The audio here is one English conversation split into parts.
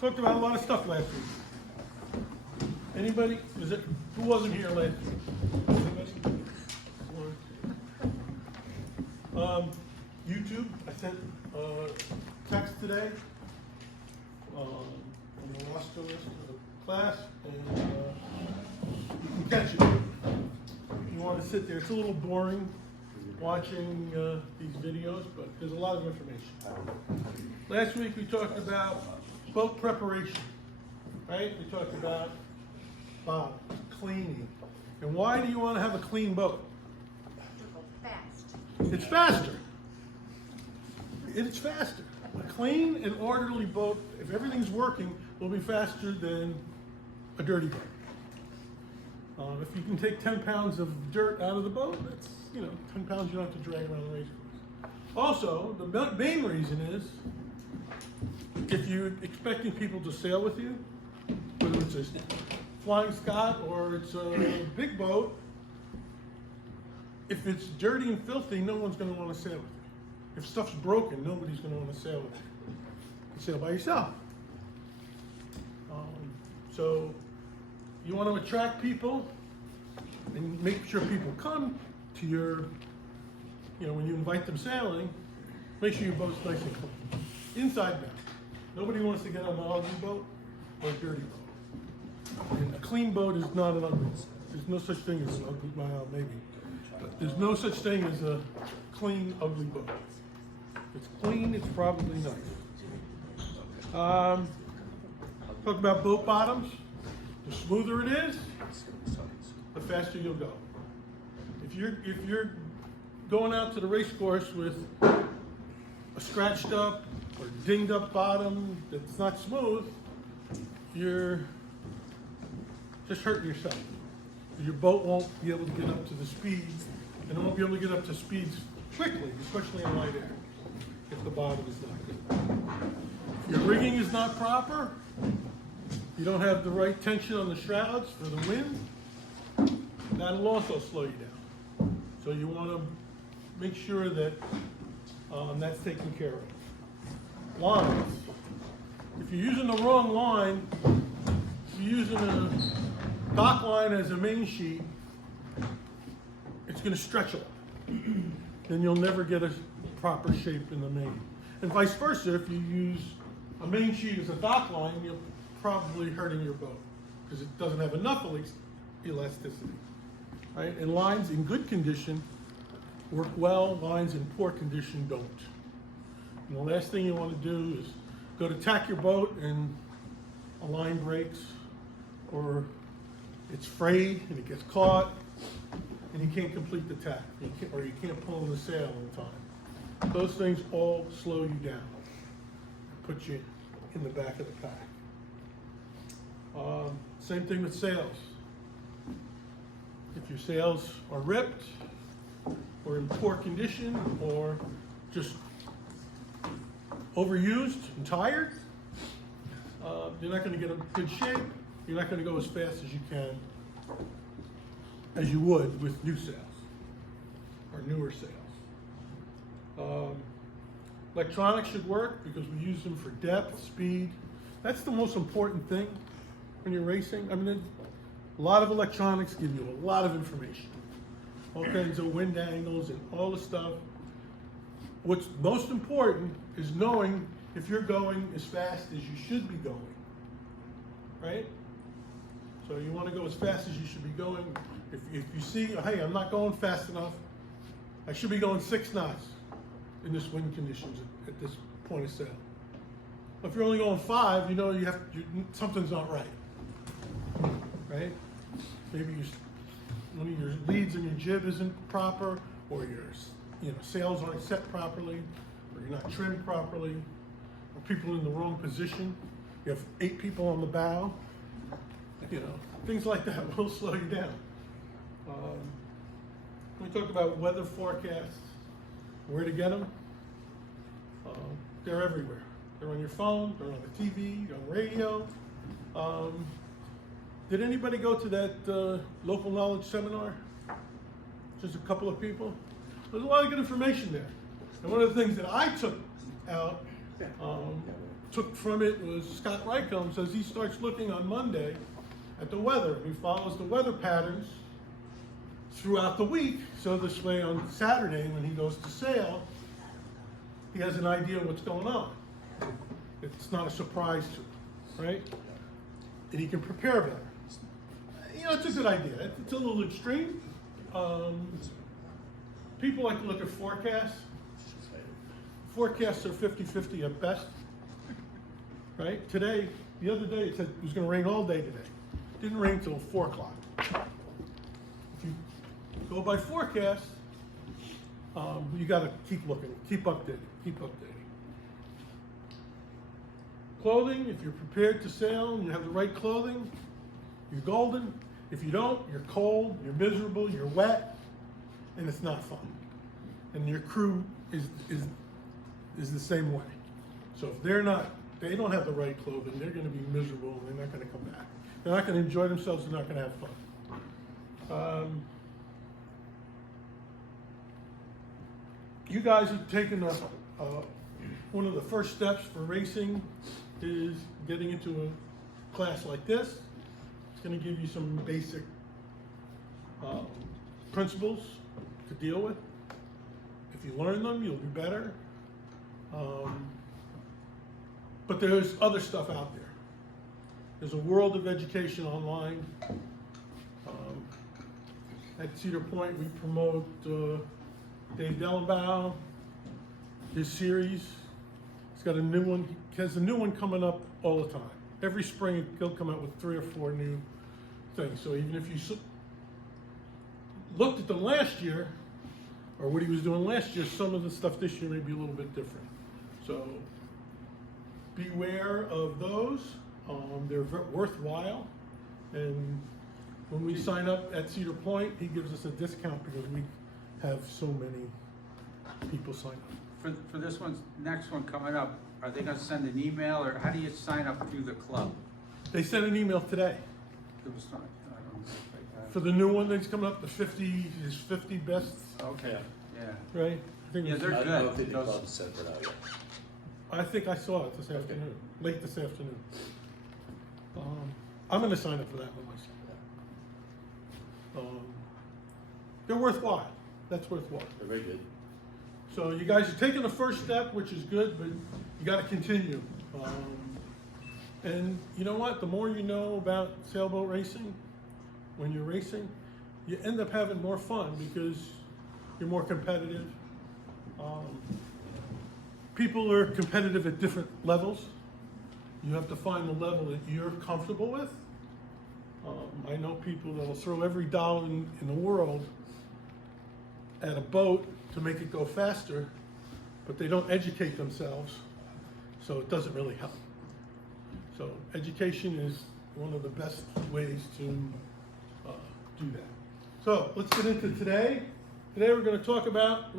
Talked about a lot of stuff last week. Anybody? Who wasn't here last week? Anybody? YouTube. I sent text today on the roster list of the class, and you can catch it. You want to sit there. It's a little boring watching these videos, but there's a lot of information. Last week we talked about boat preparation, right? We talked about cleaning. And why do you want to have a clean boat? Fast. It's faster. It's faster. A clean and orderly boat, if everything's working, will be faster than a dirty boat. If you can take 10 pounds of dirt out of the boat, that's, 10 pounds you don't have to drag around the race course. Also, the main reason is, if you're expecting people to sail with you, whether it's a Flying Scot or it's a big boat, if it's dirty and filthy, no one's going to want to sail with you. If stuff's broken, nobody's going to want to sail with you. You sail by yourself. So you want to attract people and make sure people come to your, when you invite them sailing, make sure your boat's nice and clean. Inside and out. Nobody wants to get on an ugly boat or a dirty boat. And a clean boat is not an ugly boat. There's no such thing as an ugly, well, maybe. But there's no such thing as a clean, ugly boat. If it's clean, it's probably nice. Talk about boat bottoms. The smoother it is, the faster you'll go. If you're going out to the race course with a scratched up or dinged up bottom that's not smooth, you're just hurting yourself. Your boat won't be able to get up to the speeds, and it won't be able to get up to speeds quickly, especially in light air, if the bottom is not good. If your rigging is not proper, you don't have the right tension on the shrouds for the wind, that'll also slow you down. So you want to make sure that that's taken care of. Lines. If you're using the wrong line, if you're using a dock line as a main sheet, it's going to stretch a lot. Then you'll never get a proper shape in the main. And vice versa, if you use a main sheet as a dock line, you're probably hurting your boat because it doesn't have enough elasticity. Right? And lines in good condition work well, lines in poor condition don't. And the last thing you want to do is go to tack your boat and a line breaks, or it's frayed and it gets caught and you can't complete the tack, or you can't pull the sail in time. Those things all slow you down, put you in the back of the pack. Same thing with sails. If your sails are ripped or in poor condition or just overused and tired, you're not going to get a good shape. You're not going to go as fast as you can, as you would with new sails or newer sails. Electronics should work because we use them for depth, speed. That's the most important thing when you're racing. I mean, a lot of electronics give you a lot of information. All kinds of wind angles and all the stuff. What's most important is knowing if you're going as fast as you should be going, right? So you want to go as fast as you should be going. If you see, hey, I'm not going fast enough, I should be going 6 knots in this wind conditions at this point of sail. If you're only going 5, something's not right, right? Maybe one of your leads in your jib isn't proper, or your sails aren't set properly, or you're not trimmed properly, or people in the wrong position. You have 8 people on the bow. Things like that will slow you down. We talked about weather forecasts, where to get them. They're everywhere. They're on your phone, they're on the TV, they're on the radio. Did anybody go to that local knowledge seminar? Just a couple of people? There's a lot of good information there. And one of the things that I took out took from it was Scott Reichel says he starts looking on Monday at the weather. He follows the weather patterns throughout the week, so this way on Saturday when he goes to sail, he has an idea of what's going on. It's not a surprise to him, right? And he can prepare better. You know, it's a good idea. It's a little extreme. People like to look at forecasts. Forecasts are 50-50 at best, right? Today, the other day, it said it was going to rain all day today. It didn't rain until 4 o'clock. If you go by forecast, you got to keep looking, keep updating. Clothing, if you're prepared to sail and you have the right clothing, you're golden. If you don't, you're cold, you're miserable, you're wet, and it's not fun. And your crew is the same way. So if they don't have the right clothing, they're going to be miserable and they're not going to come back. They're not going to enjoy themselves, they're not going to have fun. You guys have taken one of the first steps for racing is getting into a class like this. It's going to give you some basic principles to deal with. If you learn them, you'll be better. But there's other stuff out there. There's a world of education online. At Cedar Point, we promote Dave Dellenbaugh, his series. He's got a new one. He has a new one coming up all the time. Every spring, he'll come out with 3 or 4 new things. So even if you looked at them last year, or what he was doing last year, some of the stuff this year may be a little bit different. So beware of those. They're worthwhile. And when we sign up at Cedar Point, he gives us a discount because we have so many people sign up. For this next one coming up, are they going to send an email, or how do you sign up through the club? They sent an email today. It was not, I don't know if I got it. For the new one that's coming up, his 50 best, Okay, yeah. right? I think Yeah, it was- they're I good. don't think the Those- club sent it out yet. I think I saw it this afternoon, late this afternoon. I'm going to sign up for that one myself. They're worthwhile. That's worthwhile. They're very good. So you guys are taking the first step, which is good, but you got to continue. And you know what? The more you know about sailboat racing, when you're racing, you end up having more fun because you're more competitive. People are competitive at different levels. You have to find the level that you're comfortable with. I know people that will throw every dollar in the world at a boat to make it go faster, but they don't educate themselves, so it doesn't really help. So education is one of the best ways to do that. So let's get into today. Today we're going to talk about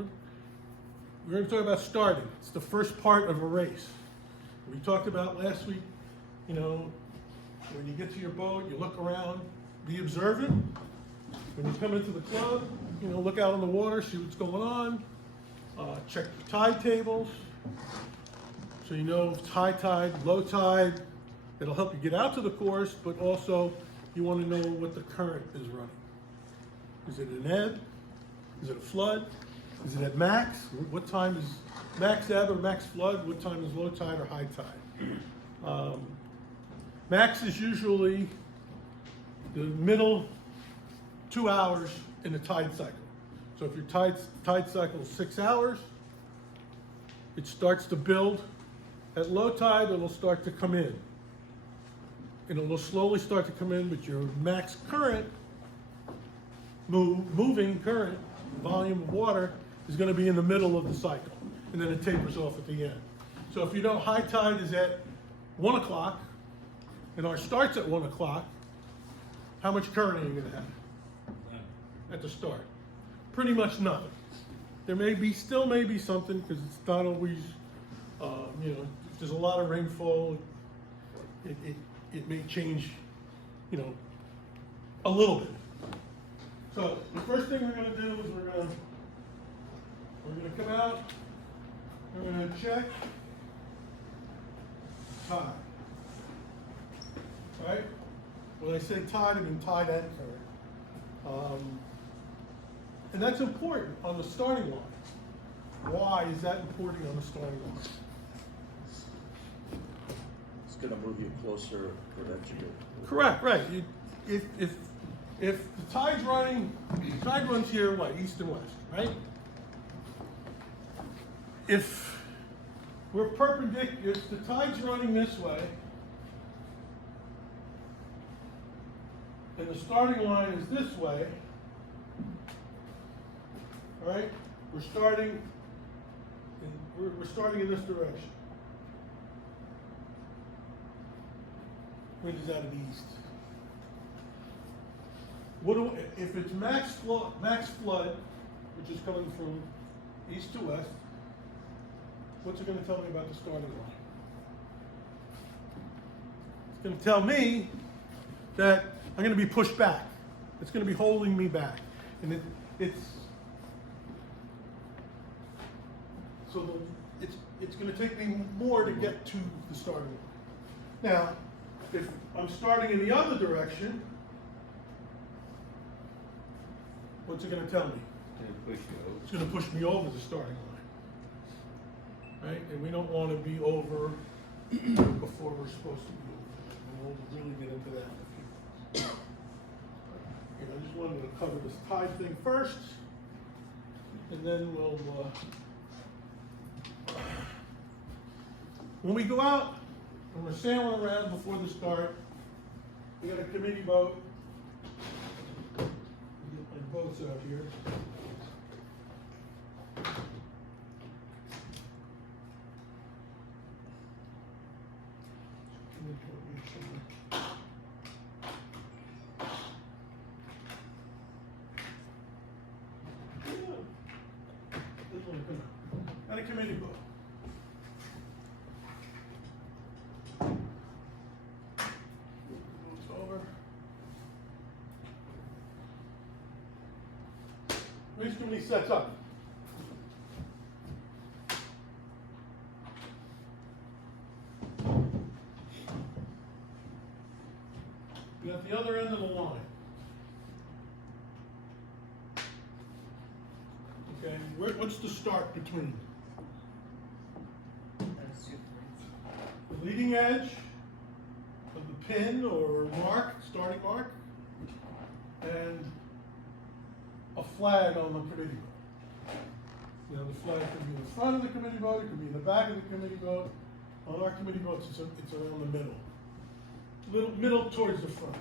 starting. It's the first part of a race. We talked about last week, you know, when you get to your boat, you look around, be observant. When you come into the club, you know, look out on the water, see what's going on. Check the tide tables, so you know if it's high tide, low tide. It'll help you get out to the course, but also you want to know what the current is running. Is it an ebb? Is it a flood? Is it at max? What time is max ebb or max flood? What time is low tide or high tide? Max is usually the middle 2 hours in the tide cycle. So if your tide cycle is 6 hours, it starts to build. At low tide, it'll start to come in. And it'll slowly start to come in, but your max current, moving current, volume of water, is going to be in the middle of the cycle. And then it tapers off at the end. So if you know high tide is at 1 o'clock, and ours starts at 1 o'clock, how much current are you going to have at the start? Pretty much nothing. There still may be something, because it's not always, you know, if there's a lot of rainfall, it may change, you know, a little bit. So the first thing we're going to do is we're going to come out, we're going to check tide. Right? When I say tide, I mean tide and current. And that's important on the starting line. Why is that important on the starting line? It's gonna move you closer to that you Correct, right. If the tide's running, the tide runs here, what, east and west, right? If we're perpendicular, if the tide's running this way, and the starting line is this way, all right? We're starting in this direction. Wind is out of the east. If it's max flood, which is coming from east to west, what's it going to tell me about the starting line? It's going to tell me that I'm going to be pushed back. It's going to be holding me back, and it's going to take me more to get to the starting line. Now, if I'm starting in the other direction, what's it going to tell me? It's going to push me over the starting line, right? And we don't want to be over before we're supposed to be over. And we'll really get into that in a few minutes. I just wanted to cover this tide thing first, and then we'll. When we go out and we're sailing around before the start, we got a committee boat. Get my boats out here. Got a committee boat. Race committee sets up. We got the other end of the line. Okay, what's the start between? The leading edge of the pin or mark, starting mark, and a flag on the committee boat. You know, the flag can be in the front of the committee boat, it can be in the back of the committee boat. On our committee boats, it's around the middle. Middle towards the front.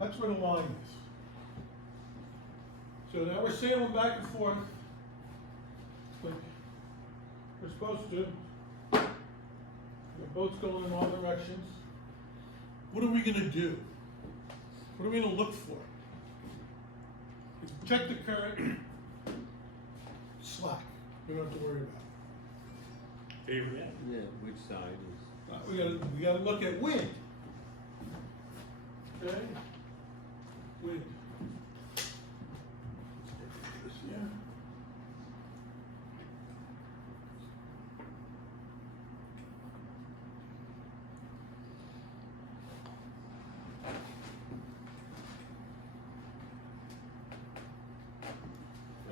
That's where the line is. So now we're sailing back and forth, like we're supposed to. The boat's going in all directions. What are we going to do? What are we going to look for? Check the current, slack. We don't have to worry about it. Favorite? Yeah, which side is? We gotta look at wind. Okay? Wind. This here.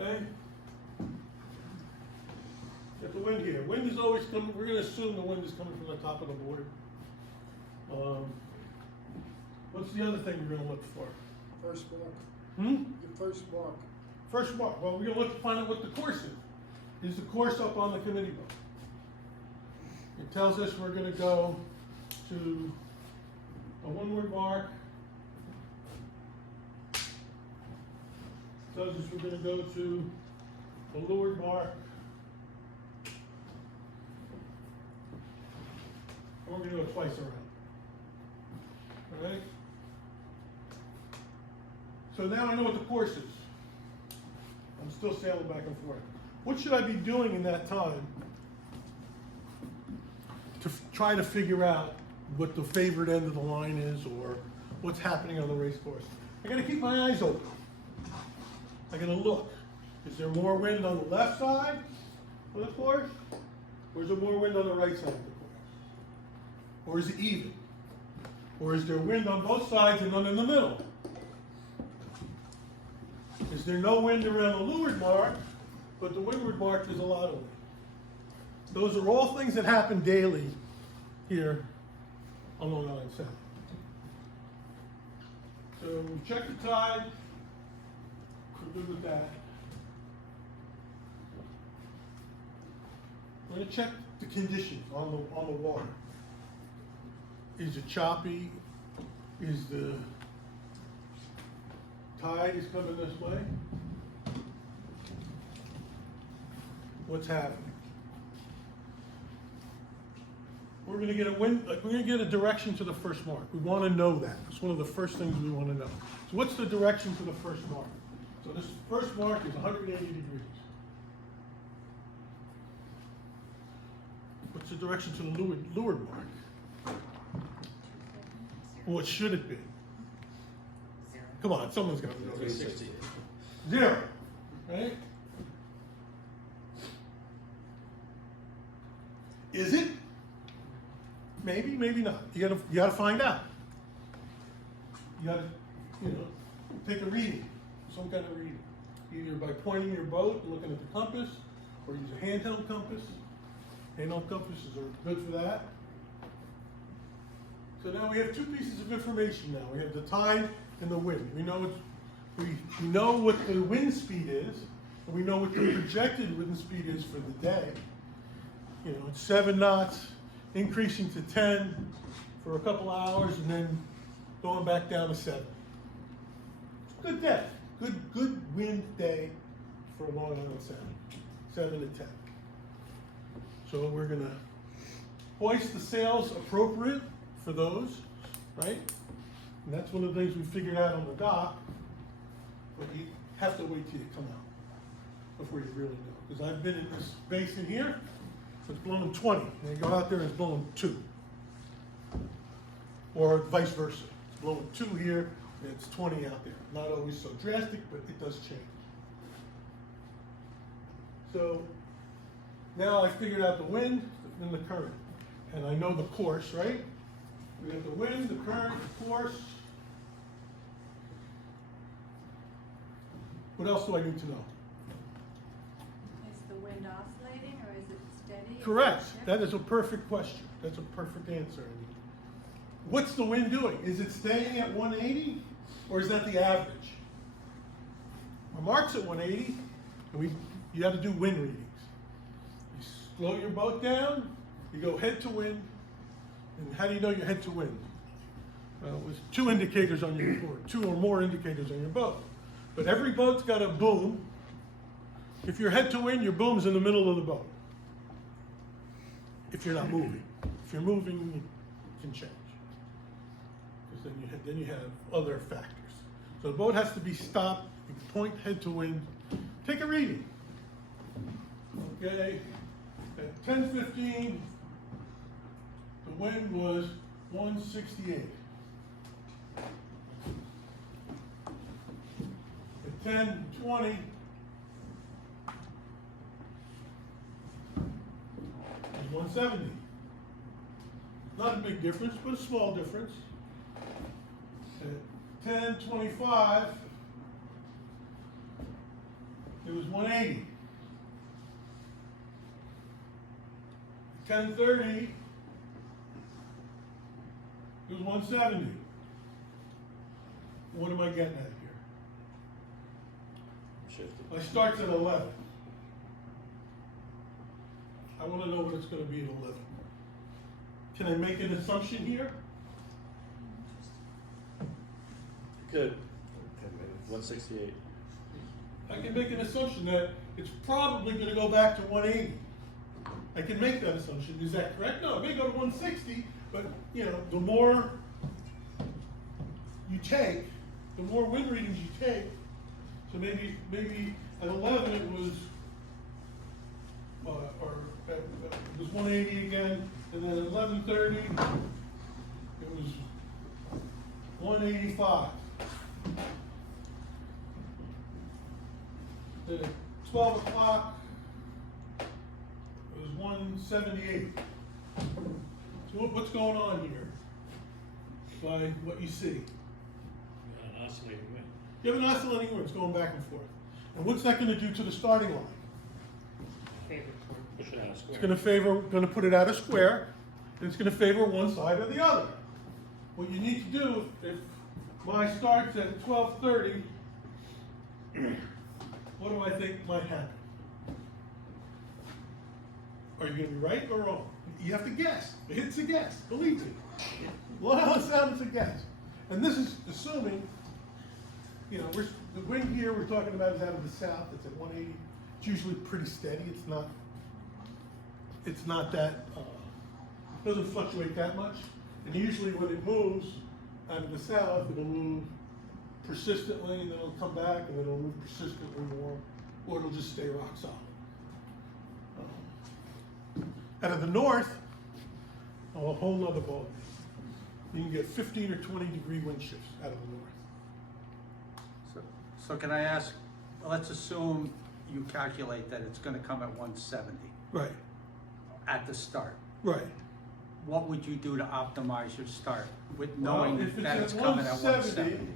Okay? Got the wind here. Wind is always coming, we're going to assume the wind is coming from the top of the board. What's the other thing we're going to look for? First mark. The first mark. first mark. Well, we're going to look to find out what the course is. Is the course up on the committee book? It tells us we're going to go to a windward mark. Tells us we're going to go to a leeward mark. And we're going to go twice around. All right? So now I know what the course is. I'm still sailing back and forth. What should I be doing in that time to try to figure out what the favored end of the line is or what's happening on the race course? I got to keep my eyes open. I got to look. Is there more wind on the left side of the course, or is there more wind on the right side of the course? Or is it even? Or is there wind on both sides and none in the middle? Is there no wind around the leeward mark, but the windward mark there's a lot of wind? Those are all things that happen daily here on Long Island Sound. So we check the tide. We're good with that. We're going to check the conditions on the water. Is it choppy? Is the tide is coming this way? What's happening? We're going to get we're going to get a direction to the first mark. We want to know that. It's one of the first things we want to know. So what's the direction to the first mark? So this first mark is 180 degrees. What's the direction to the leeward mark? What should it be? Come on, someone's got to know this. 360. 0, right? Is it? Maybe, maybe not. You gotta find out. You gotta, take a reading, some kind of reading. Either by pointing your boat and looking at the compass, or use a handheld compass. Handheld compasses are good for that. So now we have two pieces of information now. We have the tide and the wind. We know what the wind speed is, and we know what the projected wind speed is for the day. It's 7 knots, increasing to 10 for a couple hours, and then going back down to 7. It's a good day. Good wind day for Long Island Sound. 7 to 10. So we're gonna hoist the sails appropriate for those, right? And that's one of the things we figured out on the dock, but you have to wait till you come out before you really know. Because I've been in this basin here, so it's blowing 20, and you go out there and it's blowing 2. Or vice versa. It's blowing 2 here, and it's 20 out there. Not always so drastic, but it does change. So now I figured out the wind and the current. And I know the course, right? We have the wind, the current, the course. What else do I need to know? Is the wind oscillating or is it steady? Correct. That is a perfect question. That's a perfect answer. What's the wind doing? Is it staying at 180 or is that the average? My mark's at 180, and you have to do wind readings. You slow your boat down, you go head to wind, and how do you know you're head to wind? Well, there's 2 indicators on your board, 2 or more indicators on your boat. But every boat's got a boom. If you're head to wind, your boom's in the middle of the boat. If you're not moving. If you're moving, it can change. Because then you have other factors. So the boat has to be stopped, you point head to wind, take a reading. Okay, at 10:15, the wind was 168. At 10:20, it was 170. Not a big difference, but a small difference. At 10:25, it was 180. 10:30, it was 170. What am I getting at here? Shifted. I starts at 11. I want to know what it's going to be at 11. Can I make an assumption here? Good. 168. I can make an assumption that it's probably going to go back to 180. I can make that assumption. Is that correct? No, it may go to 160, but the more you take, the more wind readings you take. So maybe at 11 it was, it was 180 again, and then at 11:30 it was 185. Then at 12 o'clock, it was 178. So what's going on here by what you see. An oscillating wind. You have an oscillating wind, it's going back and forth. And what's that gonna do to the starting line? Push it out of square. It's gonna put it out a square, and it's gonna favor one side or the other. What you need to do, if my starts at 12:30, what do I think might happen? Are you gonna be right or wrong? You have to guess. It's a guess, believe me. Well, it's out, it's a guess. And this is assuming, you know, the wind here we're talking about is out of the south, it's at 180. It's usually pretty steady, it's not that, doesn't fluctuate that much. And usually when it moves out of the south, it'll move persistently, and then it'll come back, and then it'll move persistently more, or it'll just stay rock solid. Out of the north, a whole nother ballgame. You can get 15 or 20 degree wind shifts out of the north. So can I ask, let's assume you calculate that it's gonna come at 170 Right, at the start. right. What would you do to optimize your start with Well, knowing if that at it's coming at 170?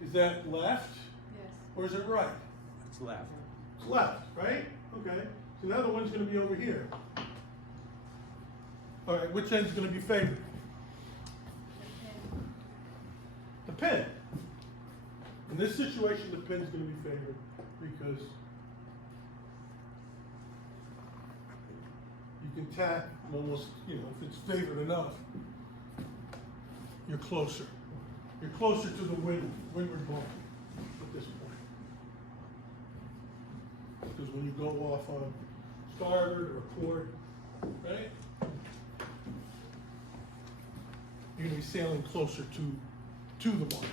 Is that left Yes. or is it right? It's left. It's left, right? Okay. So now the wind's gonna be over here. All right, which end's gonna be favored? The pin. In this situation, the pin's gonna be favored because you can tack almost, you know, if it's favored enough, you're closer. You're closer to the windward ball at this point. Because when you go off on starboard or port, right? You're gonna be sailing closer to the mark.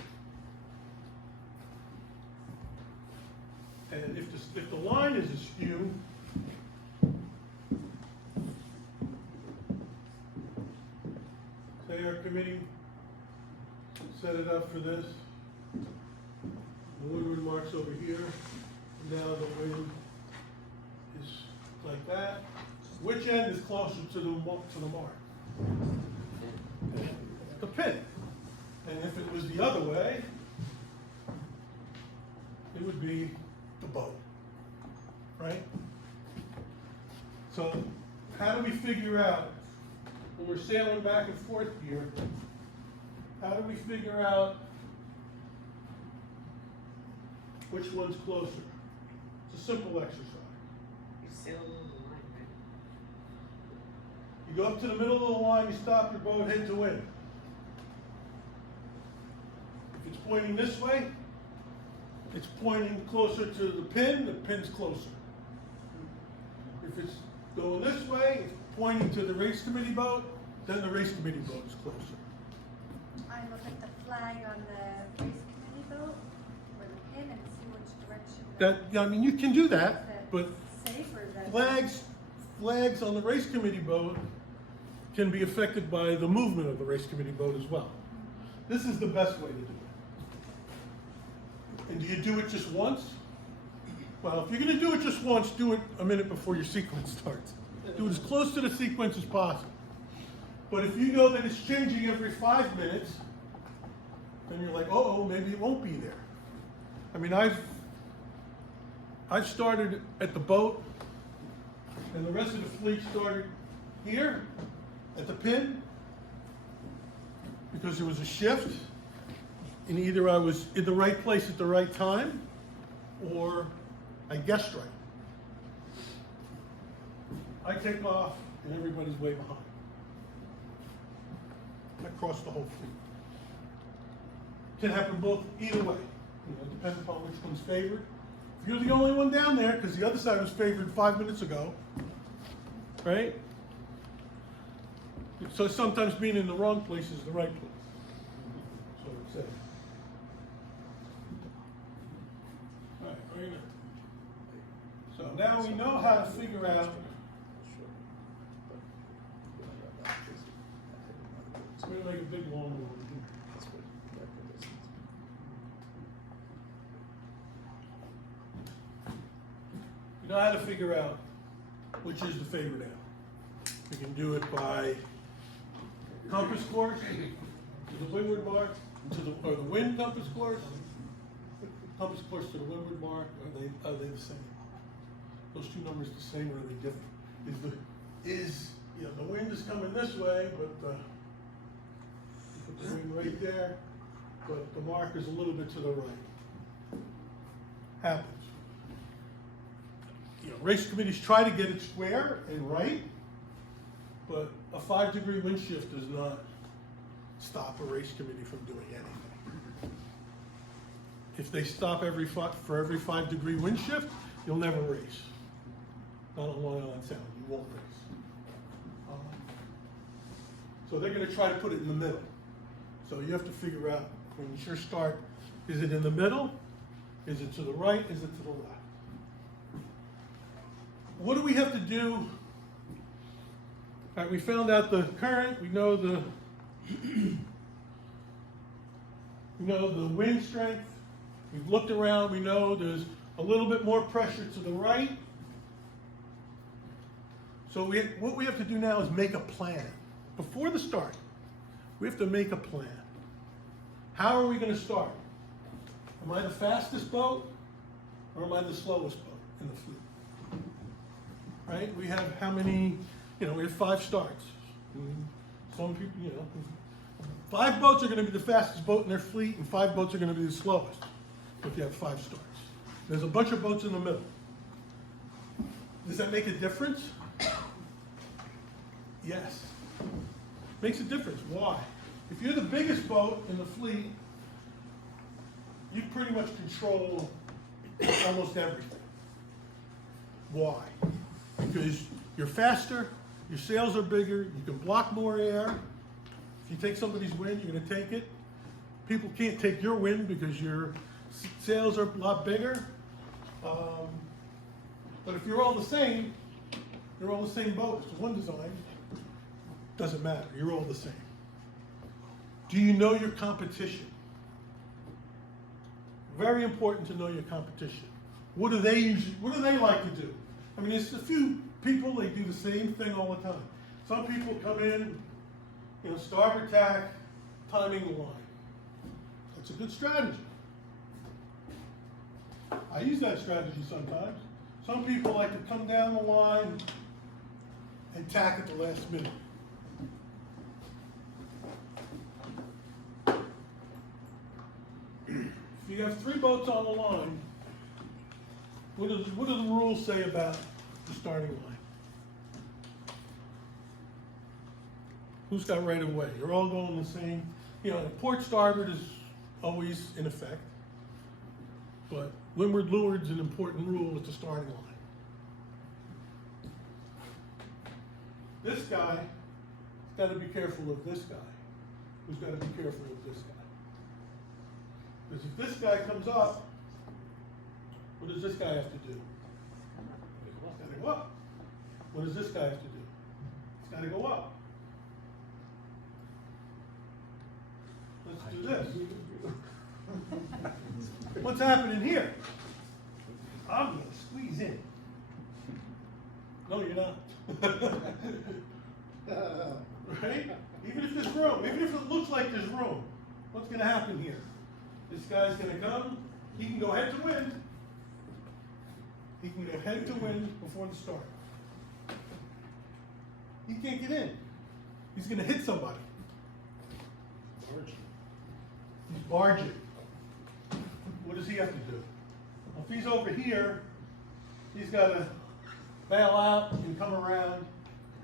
And if the line is askew, say our committee set it up for this, the windward mark's over here, now the wind is like that. Which end is closer to the mark? The pin. And if it was the other way, it would be the boat, right? So how do we figure out, when we're sailing back and forth here, how do we figure out which one's closer? It's a simple exercise. You're sailing on the line, right? You go up to the middle of the line, you stop your boat, head to wind. If it's pointing this way, it's pointing closer to the pin's closer. If it's going this way, it's pointing to the race committee boat, then the race committee boat is closer. I look at the flag on the race committee boat or the pin and see which direction. I mean, you can do that, but Safer than. flags on the race committee boat can be affected by the movement of the race committee boat as well. This is the best way to do it. And do you do it just once? Well, if you're gonna do it just once, do it a minute before your sequence starts. Do it as close to the sequence as possible. But if you know that it's changing every 5 minutes, then you're like, oh, maybe it won't be there. I mean, I've started at the boat, and the rest of the fleet started here at the pin, because there was a shift, and either I was in the right place at the right time, or I guessed right. I take off, and everybody's way behind. I cross the whole fleet. Can happen either way. You know, it depends upon which one's favored. If you're the only one down there, because the other side was favored 5 minutes ago, right? So sometimes being in the wrong place is the right place. So it says. All right, very good. So now we know how to figure out. We're gonna make a big long one. You know how to figure out which is the favorite animal. You can do it by compass course to the windward mark, or the wind compass course to the windward mark, are they the same? Those two numbers the same, or are they different? The wind is coming this way, but you put the wind right there, but the mark is a little bit to the right. Happens. Race committees try to get it square and right, but a 5-degree wind shift does not stop a race committee from doing anything. If they stop for every 5-degree wind shift, you'll never race. Not on Long Island Sound, you won't race. So they're gonna try to put it in the middle. So you have to figure out, when you first start, is it in the middle? Is it to the right? Is it to the left? What do we have to do? All right, we found out the current, we know the wind strength. We've looked around, we know there's a little bit more pressure to the right. So what we have to do now is make a plan. Before the start, we have to make a plan. How are we going to start? Am I the fastest boat, or am I the slowest boat in the fleet? Right? We have how many, we have 5 starts. Some people, 5 boats are going to be the fastest boat in their fleet, and 5 boats are going to be the slowest if you have 5 starts. There's a bunch of boats in the middle. Does that make a difference? Yes. Makes a difference. Why? If you're the biggest boat in the fleet, you pretty much control almost everything. Why? Because you're faster, your sails are bigger, you can block more air. If you take somebody's wind, you're going to take it. People can't take your wind because your sails are a lot bigger. But if you're all the same, you're all the same boat. It's one design. Doesn't matter. You're all the same. Do you know your competition? Very important to know your competition. What do they like to do? I mean, there's a few people, they do the same thing all the time. Some people come in, starboard tack, timing the line. That's a good strategy. I use that strategy sometimes. Some people like to come down the line and tack at the last minute. If you have 3 boats on the line, what do the rules say about the starting line? Who's got right of way? You're all going the same. The port starboard is always in effect, but windward leeward's an important rule at the starting line. This guy's got to be careful of this guy, who's got to be careful of this guy. Because if this guy comes up, what does this guy have to do? He's got to go up. What does this guy have to do? He's got to go up. Let's do this. What's happening here? I'm going to squeeze in. No, you're not. Right? Even if there's room, even if it looks like there's room, what's going to happen here? This guy's going to come, he can go head to wind. He can go head to wind before the start. He can't get in. He's going to hit somebody. He's barging. What does he have to do? Well, if he's over here, he's got to bail out and come around.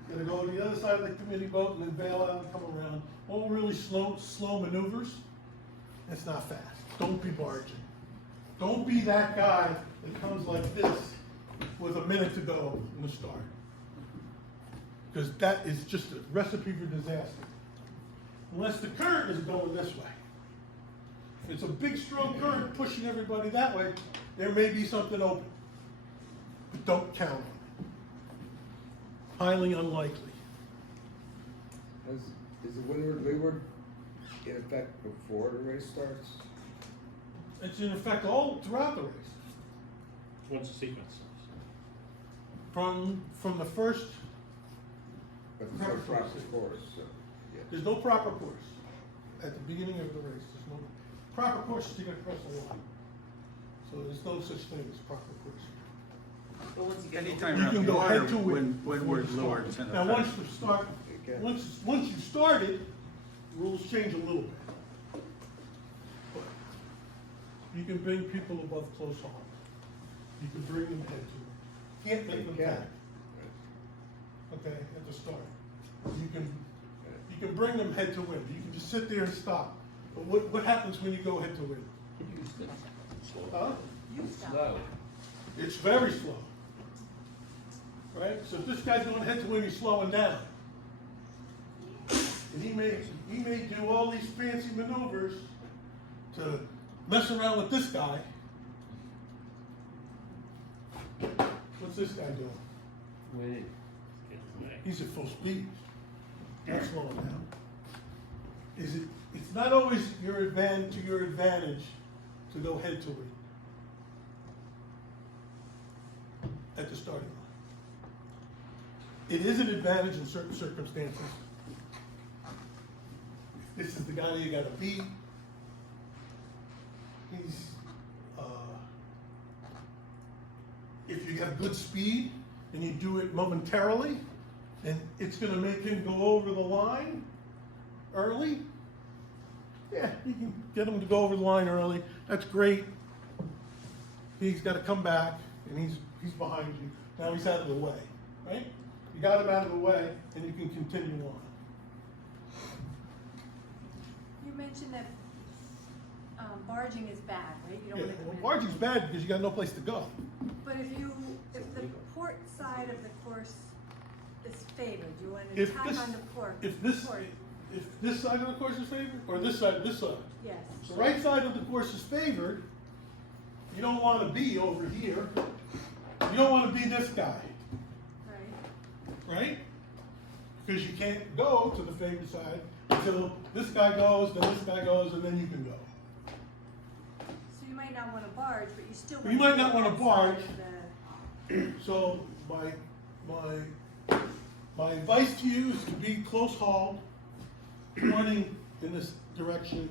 He's got to go to the other side of the committee boat and then bail out and come around. All really slow maneuvers. It's not fast. Don't be barging. Don't be that guy that comes like this with a minute to go in the start. Because that is just a recipe for disaster. Unless the current is going this way. If it's a big, strong current pushing everybody that way, there may be something open. But don't count on it. Highly unlikely. Is the windward leeward in effect before the race starts? It's in effect all throughout the race. Once the sequence starts. From the first, But the first practice course, so. There's no proper course at the beginning of the race. There's no proper course to get across the line. So there's no such thing as proper course. But once you get Anytime You you're can on go water, head to win. windward before you lures start. in Now, once effect. you start, Okay. once you started, rules change a little bit. But you can bring people above close arm. You can bring them head to win. Can't make them You can. back. Okay, at the start. You can bring them head to win. You can just sit there and stop. But what happens when you go head to win? Huh? Slow. It's very slow. Right? So if this guy's going head to win, he's slowing down. And he may do all these fancy maneuvers to mess around with this guy. What's this guy doing? Wait. He's at full speed. Not slowing down. It's not always to your advantage to go head to win at the starting line. It is an advantage in certain circumstances. If this is the guy that you gotta beat, if you have good speed and you do it momentarily, and it's gonna make him go over the line early, yeah, you can get him to go over the line early. That's great. He's gotta come back, and he's behind you. Now he's out of the way, right? You got him out of the way, and you can continue on. You mentioned that barging is bad, right? You don't Yeah, want to come well, in. barging's bad because you got no place to go. But if the port side of the course is favored, you want to If attack this, on the port. if this, port. if this side of the course is favored, or this side, Yes. the right side of the course is favored, you don't want to be over here. You don't want to be this guy, Right. right? Because you can't go to the favored side until this guy goes, then this guy goes, and then you can go. So you might not want to barge, but you still. You might not want to that barge. side of So my advice to you is to be close hauled, running in this direction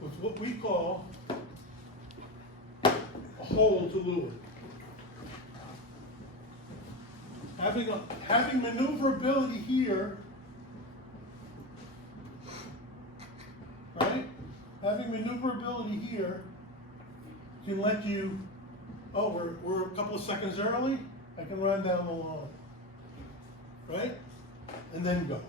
with what we call a hole to leeward. Having maneuverability here, right? Having maneuverability here can let you, oh, we're a couple of seconds early, I can run down the line, right? And then go.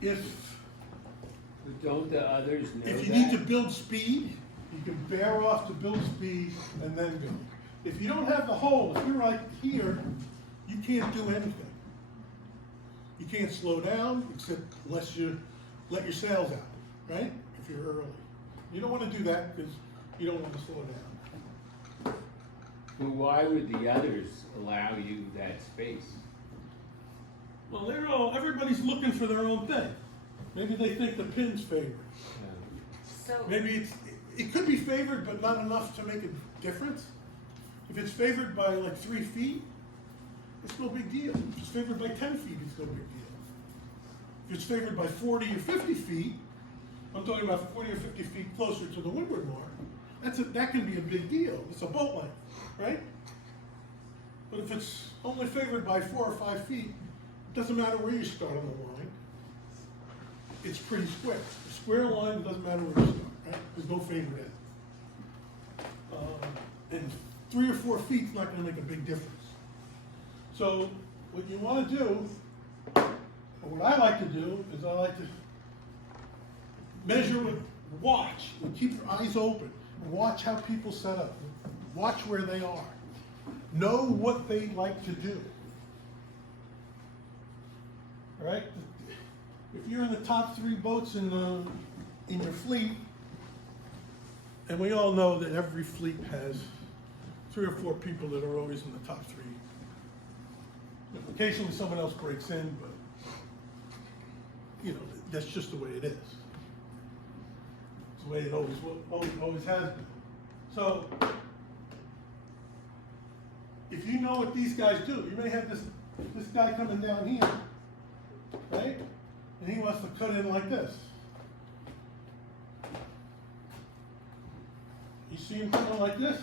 But don't the others know that? If you need to build speed, you can bear off to build speed and then go. If you don't have the hole, if you're right here, you can't do anything. You can't slow down except unless you let your sails out, right? If you're early. You don't want to do that because you don't want to slow down. But why would the others allow you that space? Well, everybody's looking for their own thing. Maybe they think the pin's favored. So, Maybe it could be favored, but not enough to make a difference. If it's favored by like 3 feet, it's no big deal. If it's favored by 10 feet, it's no big deal. If it's favored by 40 or 50 feet, I'm talking about 40 or 50 feet closer to the windward mark, that can be a big deal. It's a boat length, right? But if it's only favored by 4 or 5 feet, it doesn't matter where you start on the line. It's pretty square. A square line, it doesn't matter where you start, right? There's no favorite end. And 3 or 4 feet is not going to make a big difference. So what you want to do, or what I like to do, is I like to measure with watch and keep your eyes open and watch how people set up. Watch where they are. Know what they like to do. All right? If you're in the top 3 boats in your fleet, and we all know that every fleet has 3 or 4 people that are always in the top 3. Occasionally someone else breaks in, but that's just the way it is. It's the way it always has been. So if you know what these guys do, you may have this guy coming down here, right? And he wants to cut in like this. You see him coming like this?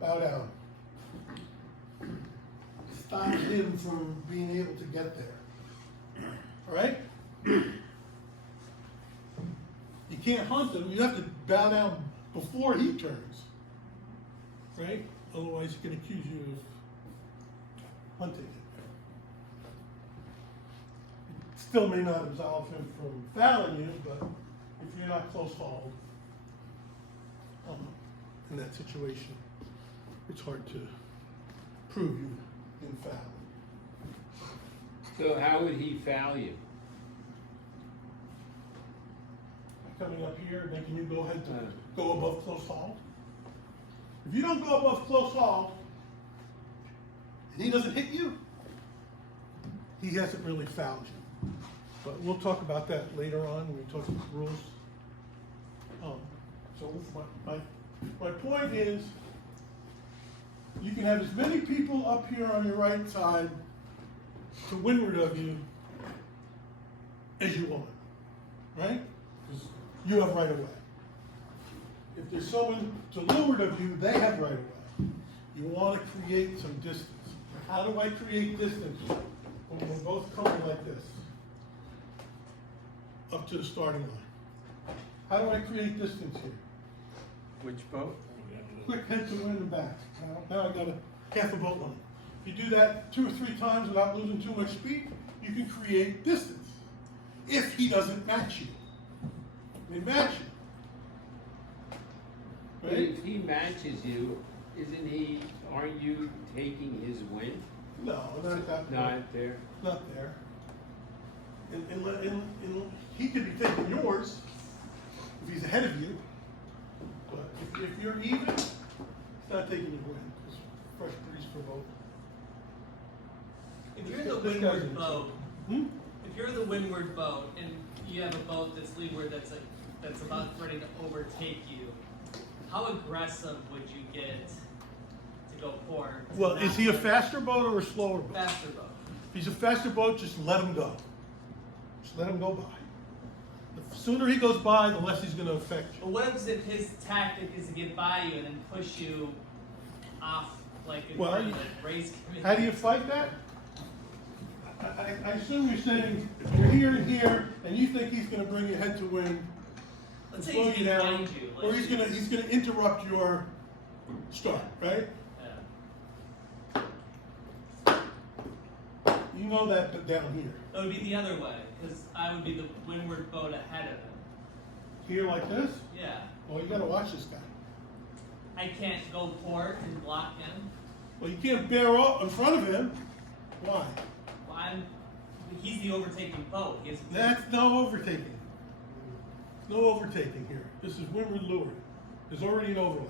Bow down. Stop him from being able to get there. All right? You can't hunt him. You have to bow down before he turns. Right? Otherwise, he can accuse you of hunting him. It still may not absolve him from fouling you, but if you're not close hauled in that situation, it's hard to prove you in fouling. So how would he foul you? Coming up here, making you go ahead to go above close hauled. If you don't go above close hauled, and he doesn't hit you, he hasn't really fouled you. But we'll talk about that later on when we talk about rules. So my point is, you can have as many people up here on your right side to windward of you as you want, right? Because you have right of way. If there's someone to leeward of you, they have right of way. You want to create some distance. How do I create distance when we're both coming like this? Up to the starting line. How do I create distance here? Which boat? Quick head to wind and back. Now I got a half a boat line. If you do that 2 or 3 times without losing too much speed, you can create distance. If he doesn't match you. They match you. But Right? if he matches you, aren't you taking his wind? No, not at that point. Not there? Not there. And he could be taking yours if he's ahead of you. But if you're even, it's not taking your wind. It's fresh breeze for both. If you're the This guy's windward in boat, Hmm? if you're the windward boat and you have a boat that's leeward that's about ready to overtake you, how aggressive would you get to go port? to Well, not is he a let- faster boat or a slower boat? faster boat? If he's a faster boat, just let him go. Just let him go by. The sooner he goes by, the less he's going to affect you. But what if his tactic is to get by you and then push you off like a Well, kind of like race? How do you fight that? I assume you're saying you're here and here, and you think he's going to bring you head to wind, Let's say slow he's you down, behind you, or like- he's gonna interrupt your start, right? Yeah. You know that, but down here, It would be the other way because I would be the windward boat ahead of him. here like this. Yeah. Well, you got to watch this guy. I can't go port and block him. Well, you can't bear up in front of him. Why? Well, he's the overtaking boat. He has That's no overtaking. No overtaking here. This is windward leeward. There's already an overlap.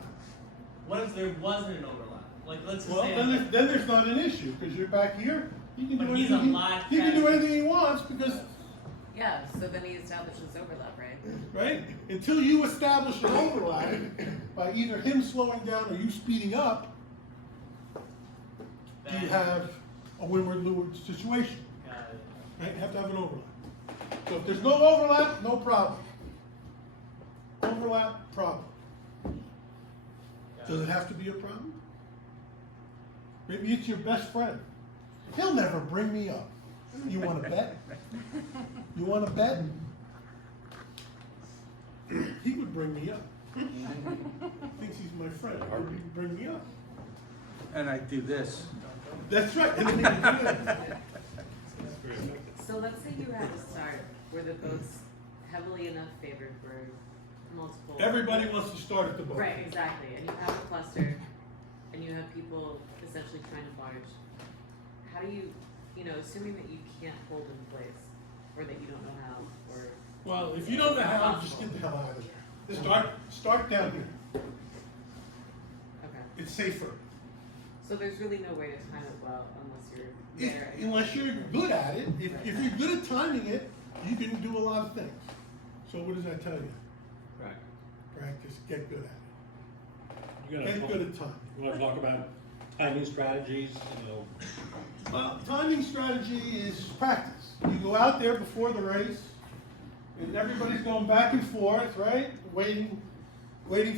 What if there wasn't an overlap? Like, let's just Well, say. then there's not an issue because you're back here. You can But do he's anything. a lot He can do faster. anything he wants because, Yeah, so then he establishes overlap, right? right? Until you establish an overlap by either him slowing down or you speeding up, then- you have a windward leeward situation. Got it. Right? You have to have an overlap. So if there's no overlap, no problem. Overlap, problem. Got Does it. it have to be a problem? Maybe it's your best friend. He'll never bring me up. You want to bet? You want to bet? He would bring me up. Thinks he's my friend. He would bring me up. And I do this. That's right. And then he would do it. So let's say you have a start where the boat's heavily enough favored for multiple. Everybody wants to start at the boat. Right, exactly, and you have a cluster, and you have people essentially trying to barge. How do you, assuming that you can't hold in place, or that you don't know how, or. Well, if you don't know how, just get the hell out of there. Just start down here. Okay, It's safer. so there's really no way to time it well unless you're If, there. unless you're good at it. If you're good at timing it, you can do a lot of things. So what does that tell you? Right. Practice, get good at it. You Get good at timing. wanna talk about Timing strategies, you know, Well, timing strategy is practice. You go out there before the race, and everybody's going back and forth, right? Waiting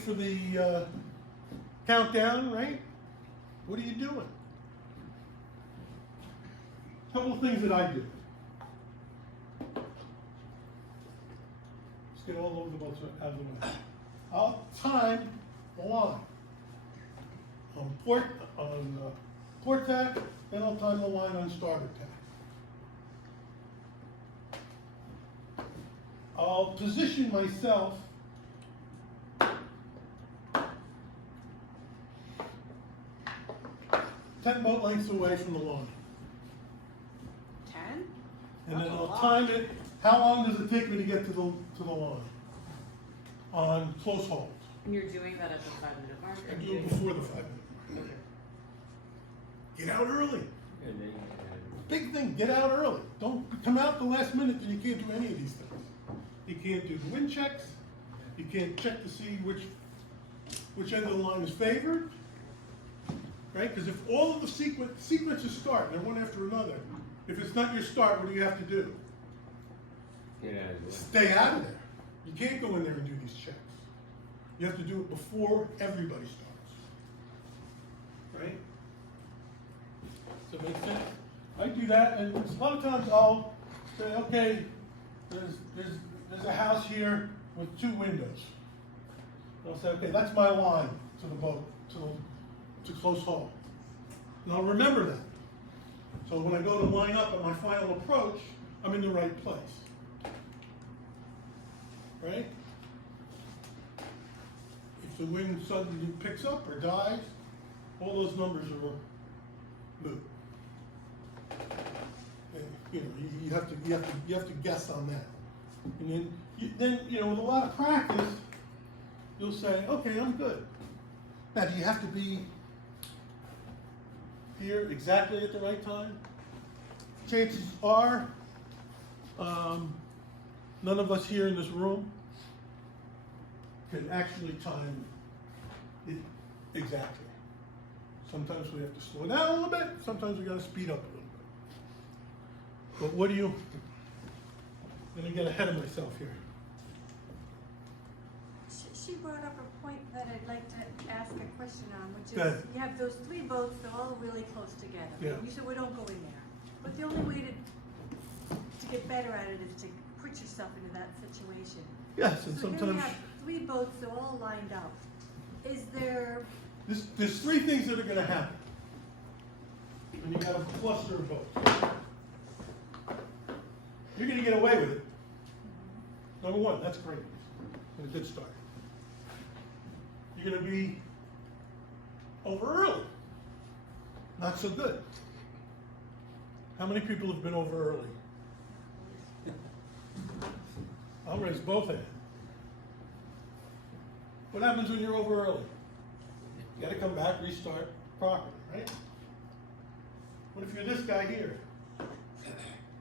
for the countdown, right? What are you doing? A couple of things that I do. Let's get all those boats out of the way. I'll time the line on port tack, then I'll time the line on starboard tack. I'll position myself ten boat lengths away from the line. 10? And then That's a I'll lot. time it, how long does it take me to get to the line? On close hold. And you're doing that at the 5-minute mark? I or do you're it doing- before the 5 minutes. Get out early. And then, Big thing, get out early. Don't come out the last minute and you can't do any of these things. You can't do the wind checks. You can't check to see which end of the line is favored. Right? Because if all of the sequences start, they're one after another. If it's not your start, what do you have to do? get out of there. Stay out of there. You can't go in there and do these checks. You have to do it before everybody starts. Right? Does that make sense? I do that, and a lot of times I'll say, okay, there's a house here with 2 windows. I'll say, okay, that's my line to the boat, to close haul. And I'll remember that. So when I go to line up at my final approach, I'm in the right place. Right? If the wind suddenly picks up or dies, all those numbers are moot. And, you know, you have to guess on that. And then you know, with a lot of practice, you'll say, okay, I'm good. Now, do you have to be here exactly at the right time? Chances are, none of us here in this room can actually time it exactly. Sometimes we have to slow down a little bit, sometimes we gotta speed up a little bit. But what do you, let me get ahead of myself here. She brought up a point that I'd like to ask a question on, which Go is, ahead. you have those 3 boats, they're all really close together. Yeah. You said, we don't go in there. But the only way to get better at it is to put yourself into that situation. Yes, and So here we sometimes, have 3 boats, they're all lined up. Is there, there's 3 things that are gonna happen. When you have a cluster of boats. You're gonna get away with it. Number 1, that's great, and a good start. You're gonna be over early. Not so good. How many people have been over early? I'll raise both hands. What happens when you're over early? You gotta come back, restart properly, right? What if you're this guy here?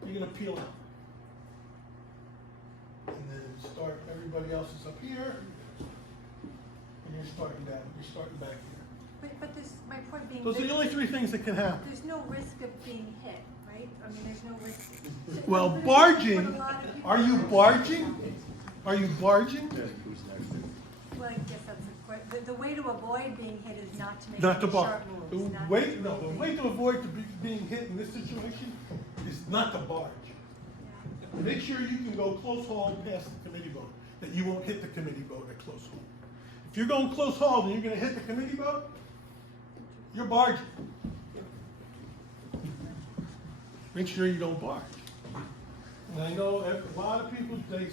You're gonna peel out. And then start, everybody else is up here. And you're starting down, you're starting back here. but this, my point being. Those are the only 3 things that can happen. There's no risk of being hit, right? I mean, there's no risk. Well, But barging, a lot of people- are you barging? Are you barging? Well, I guess that's the way to avoid being hit is not to make Not to any bar. sharp The moves. not way, to- no, the way to avoid being hit in this situation is not to barge. Yeah. Make sure you can go close haul past the committee boat, that you won't hit the committee boat at close haul. If you're going close haul and you're gonna hit the committee boat, you're barging. Make sure you don't barge. And I know a lot of people, they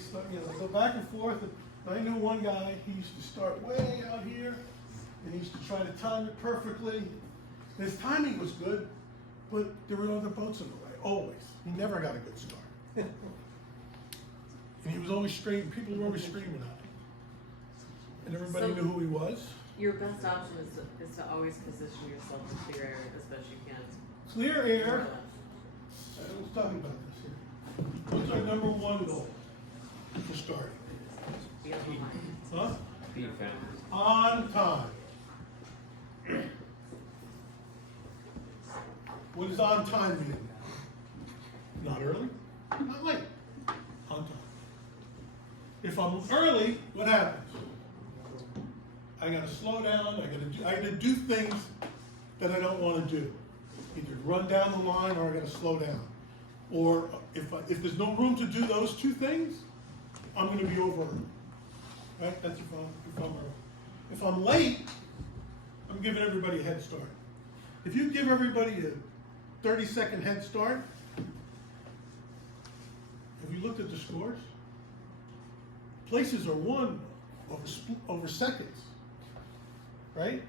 go back and forth. And I knew one guy, he used to start way out here, and he used to try to time it perfectly. His timing was good, but there were other boats in the way, always. He never got a good start. And he was always screaming, people were always screaming at him. And everybody So- knew who he was. Your best option is to always position yourself in clear air as best you can. Clear More or air, less. I was talking about this here. What's our number 1 goal for starting? Be on the line. Huh? Be found. On time. What does on time mean? Not early, not late, on time. If I'm early, what happens? I gotta slow down, I gotta do things that I don't wanna do. Either run down the line or I gotta slow down. Or if there's no room to do those two things, I'm gonna be over early. Right, that's if I'm early. If I'm late, I'm giving everybody a head start. If you give everybody a 30-second head start, have you looked at the scores? Places are won over seconds, right?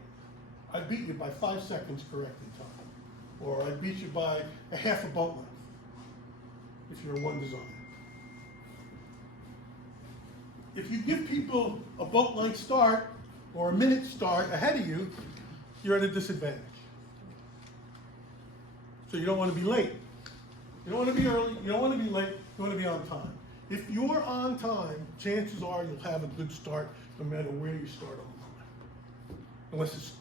I beat you by 5 seconds correct in time. Or I beat you by a half a boat length, if you're one designer. If you give people a boat length start or a minute start ahead of you, you're at a disadvantage. So you don't want to be late. You don't want to be early, you don't want to be late, you want to be on time. If you're on time, chances are you'll have a good start no matter where you start on the line. Unless it's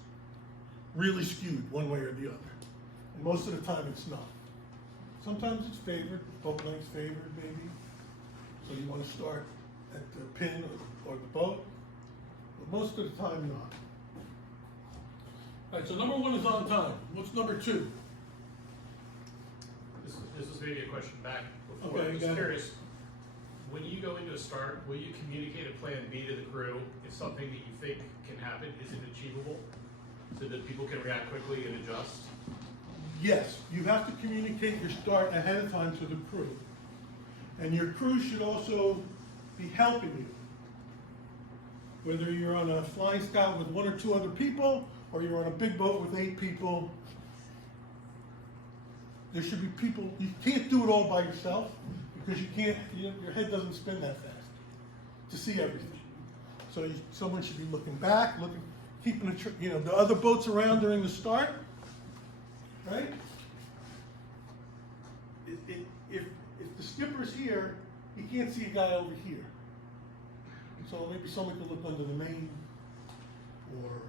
really skewed one way or the other. And most of the time it's not. Sometimes it's favored, boat length's favored maybe. So you want to start at the pin or the boat. But most of the time not. All right, so number one is on time. What's number two? This is maybe a question back before. Okay, I'm got just it. curious, when you go into a start, will you communicate a plan B to the crew if something that you think can happen isn't achievable? So that people can react quickly and adjust? Yes, you have to communicate your start ahead of time to the crew. And your crew should also be helping you. Whether you're on a flying scout with 1 or 2 other people, or you're on a big boat with 8 people, there should be people. You can't do it all by yourself because you can't, your head doesn't spin that fast to see everything. So someone should be looking back, keeping the other boats around during the start, right? If the skipper's here, he can't see a guy over here. So maybe someone could look under the main, or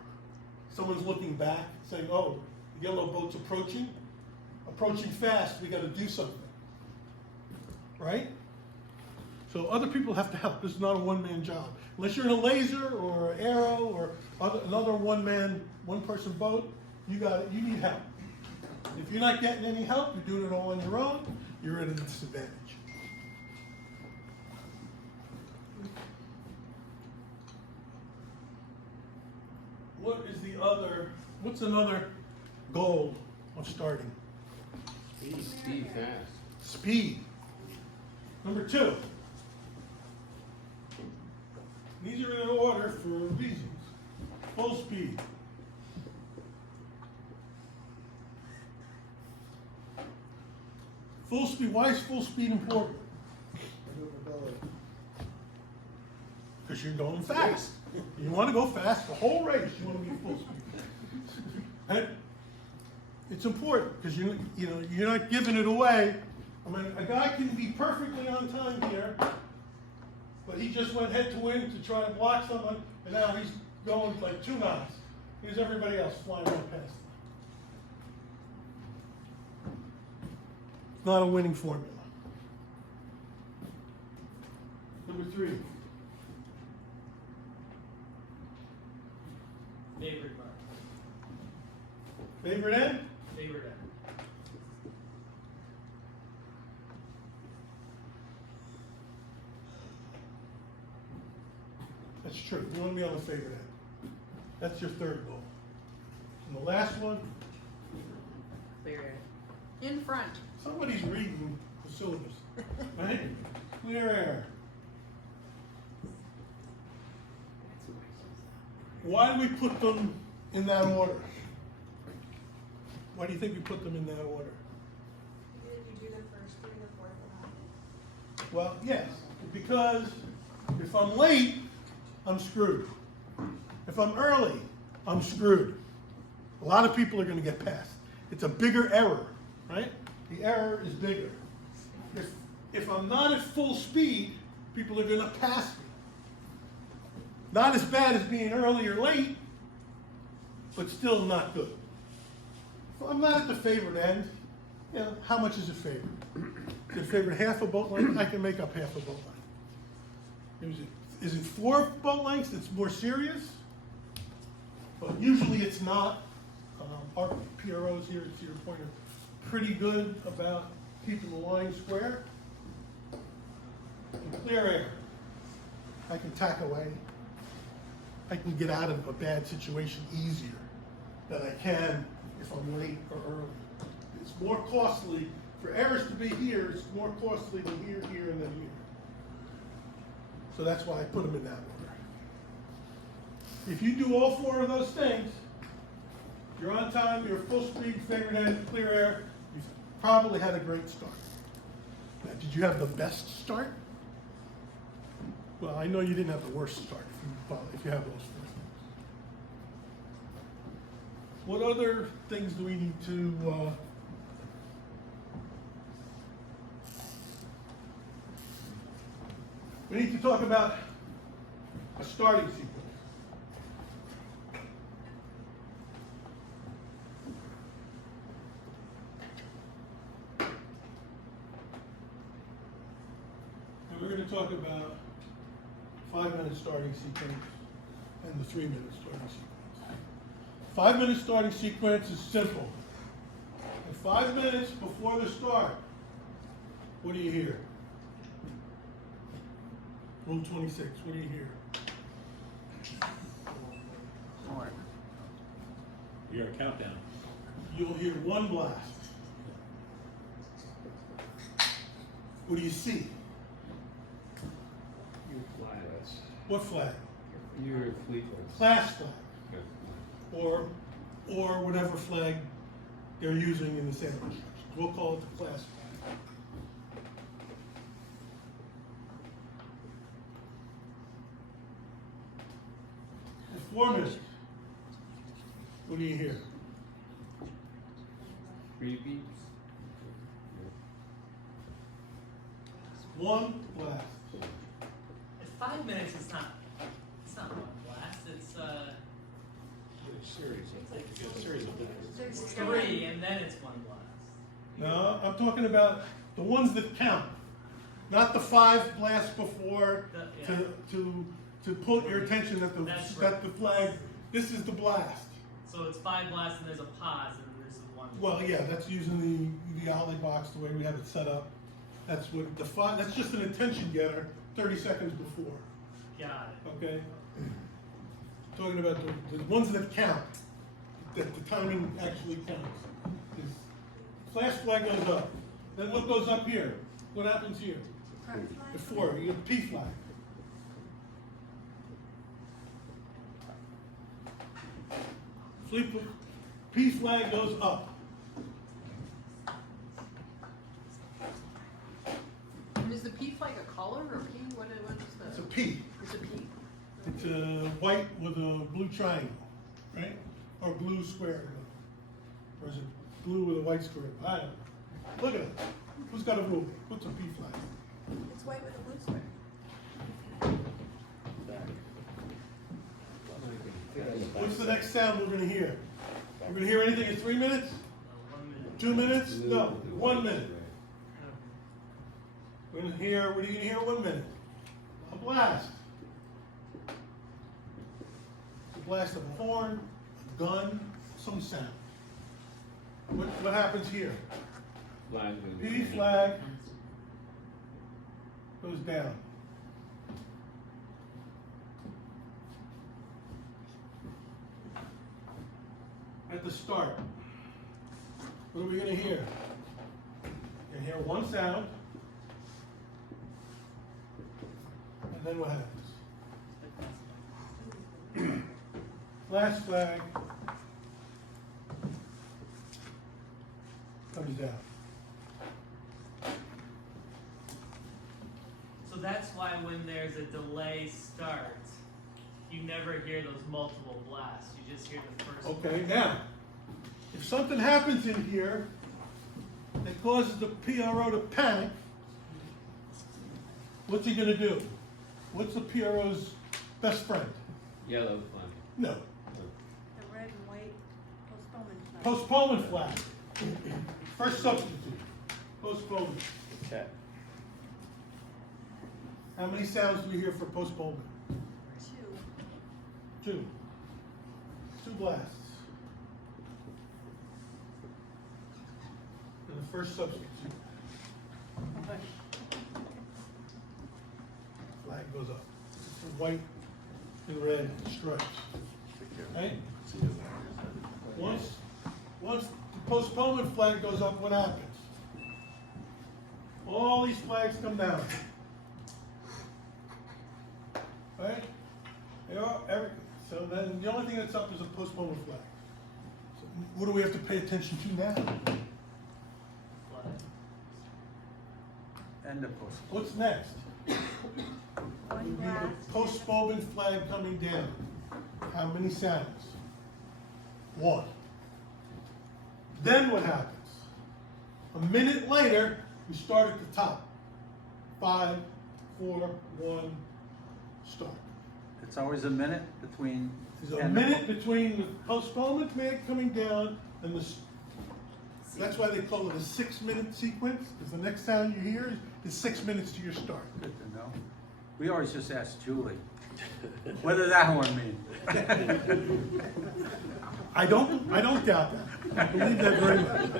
someone's looking back, saying, "Oh, the yellow boat's approaching fast. We got to do something." Right? So other people have to help. This is not a one-man job. Unless you're in a laser or an arrow or another one-person boat, you need help. If you're not getting any help, you're doing it all on your own, you're at a disadvantage. What's another goal of starting? Speed fast. Speed. Number 2. These are in order for reasons. Full speed. Full speed. Why is full speed important? Because you're going fast. You want to go fast the whole race. You want to be full speed. And it's important because you're not giving it away. I mean, a guy can be perfectly on time here, but he just went head to wind to try to block someone, and now he's going like 2 knots. Here's everybody else flying right past him. It's not a winning formula. Number 3. Favorite part. Favorite end? Favorite end. That's true. You want to be on the favorite end. That's your 3rd goal. And the last one, Clear air. In front. somebody's reading the syllabus, right? Clear air. Why do we put them in that order? Why do you think we put them in that order? Did you do the first 3, the 4th, and 5th? Well, yes, because if I'm late, I'm screwed. If I'm early, I'm screwed. A lot of people are going to get past. It's a bigger error, right? The error is bigger. If I'm not at full speed, people are going to pass me. Not as bad as being early or late, but still not good. If I'm not at the favored end, You know, how much is it favored? Is it favored half a boat length? I can make up half a boat length. Is it 4 boat lengths that's more serious? But usually it's not. Our PROs here at Cedar Point are pretty good about keeping the line square. In clear air, I can tack away. I can get out of a bad situation easier than I can if I'm late or early. It's more costly for errors to be here. It's more costly than here, here, and then here. So that's why I put them in that order. If you do all 4 of those things, you're on time, you're full speed, favored end, clear air, you've probably had a great start. Now, did you have the best start? Well, I know you didn't have the worst start if you have those 4 things. What other things do we need to, we need to talk about a starting sequence. And we're going to talk about 5-minute starting sequence and the 3-minute starting sequence. 5-minute starting sequence is simple. In 5 minutes before the start, what do you hear? Rule 26, what do you hear? You hear a countdown. You'll hear 1 blast. What do you see? Your flags. What flag? Your fleet was. Class flag. Or whatever flag they're using in the sailing instructions. We'll call it the class flag. In 4 minutes, what do you hear? 3 beeps. 1 blast. At 5 minutes, it's not one blast. It's There's 3, and then it's 1 blast. No, I'm talking about the ones that count, not the 5 blasts before to put your attention that That's that right. the flag. This is the blast. So it's 5 blasts, and there's a pause, and then there's the 1. Well, yeah, that's using the ollie box the way we have it set up. That's what the 5. That's just an attention getter. 30 seconds before. Got it. Okay. Talking about the ones that count. That the timing actually counts. Is flash flag goes up. Then what goes up here? What happens here? front flag. At 4, you get the P flag. P flag goes up. Is the P flag a color or P? What is It's a the? P. It's a P. It's a white with a blue triangle, right? Or blue square. Or is it blue with a white square? I don't know. Look at it. Who's got a rule? What's a P flag? It's white with a blue square. What's the next sound we're gonna hear? We're gonna hear anything in 3 minutes? 1 minute. 2 minutes? No, 1 minute. We're gonna hear, what are you gonna hear in 1 minute? A blast. It's a blast of a horn, a gun, some sound. What happens here? Flag. P flag goes down. At the start, what are we gonna hear? You're gonna hear 1 sound, and then what happens? Flash flag comes down. So that's why when there's a delay start, you never hear those multiple blasts. You just hear the first Okay, one. now, if something happens in here that causes the PRO to panic, what's he gonna do? What's the PRO's best friend? Yellow flag. No, The red and white postponement flag. postponement flag. First substitute. postponement. Okay. How many sounds do we hear for postponement? 2. 2. 2 blasts. And the first substitute. Flag goes up. White and red stripes. Right? Once the postponement flag goes up, what happens? All these flags come down. Right? They are so then the only thing that's up is a postponement flag. So what do we have to pay attention to now? And the post. What's next? One Would be blast. the postponement flag coming down. How many sounds? 1. Then what happens? A minute later, we start at the top. 5, 4, 1, start. It's always a minute between. There's a and the minute between the postponement flag coming down and that's why they call it a 6-minute sequence, because the next sound you hear is 6 minutes to your start. Good to know. We always just ask Julie, what does that horn mean? I don't doubt that. I believe that very much.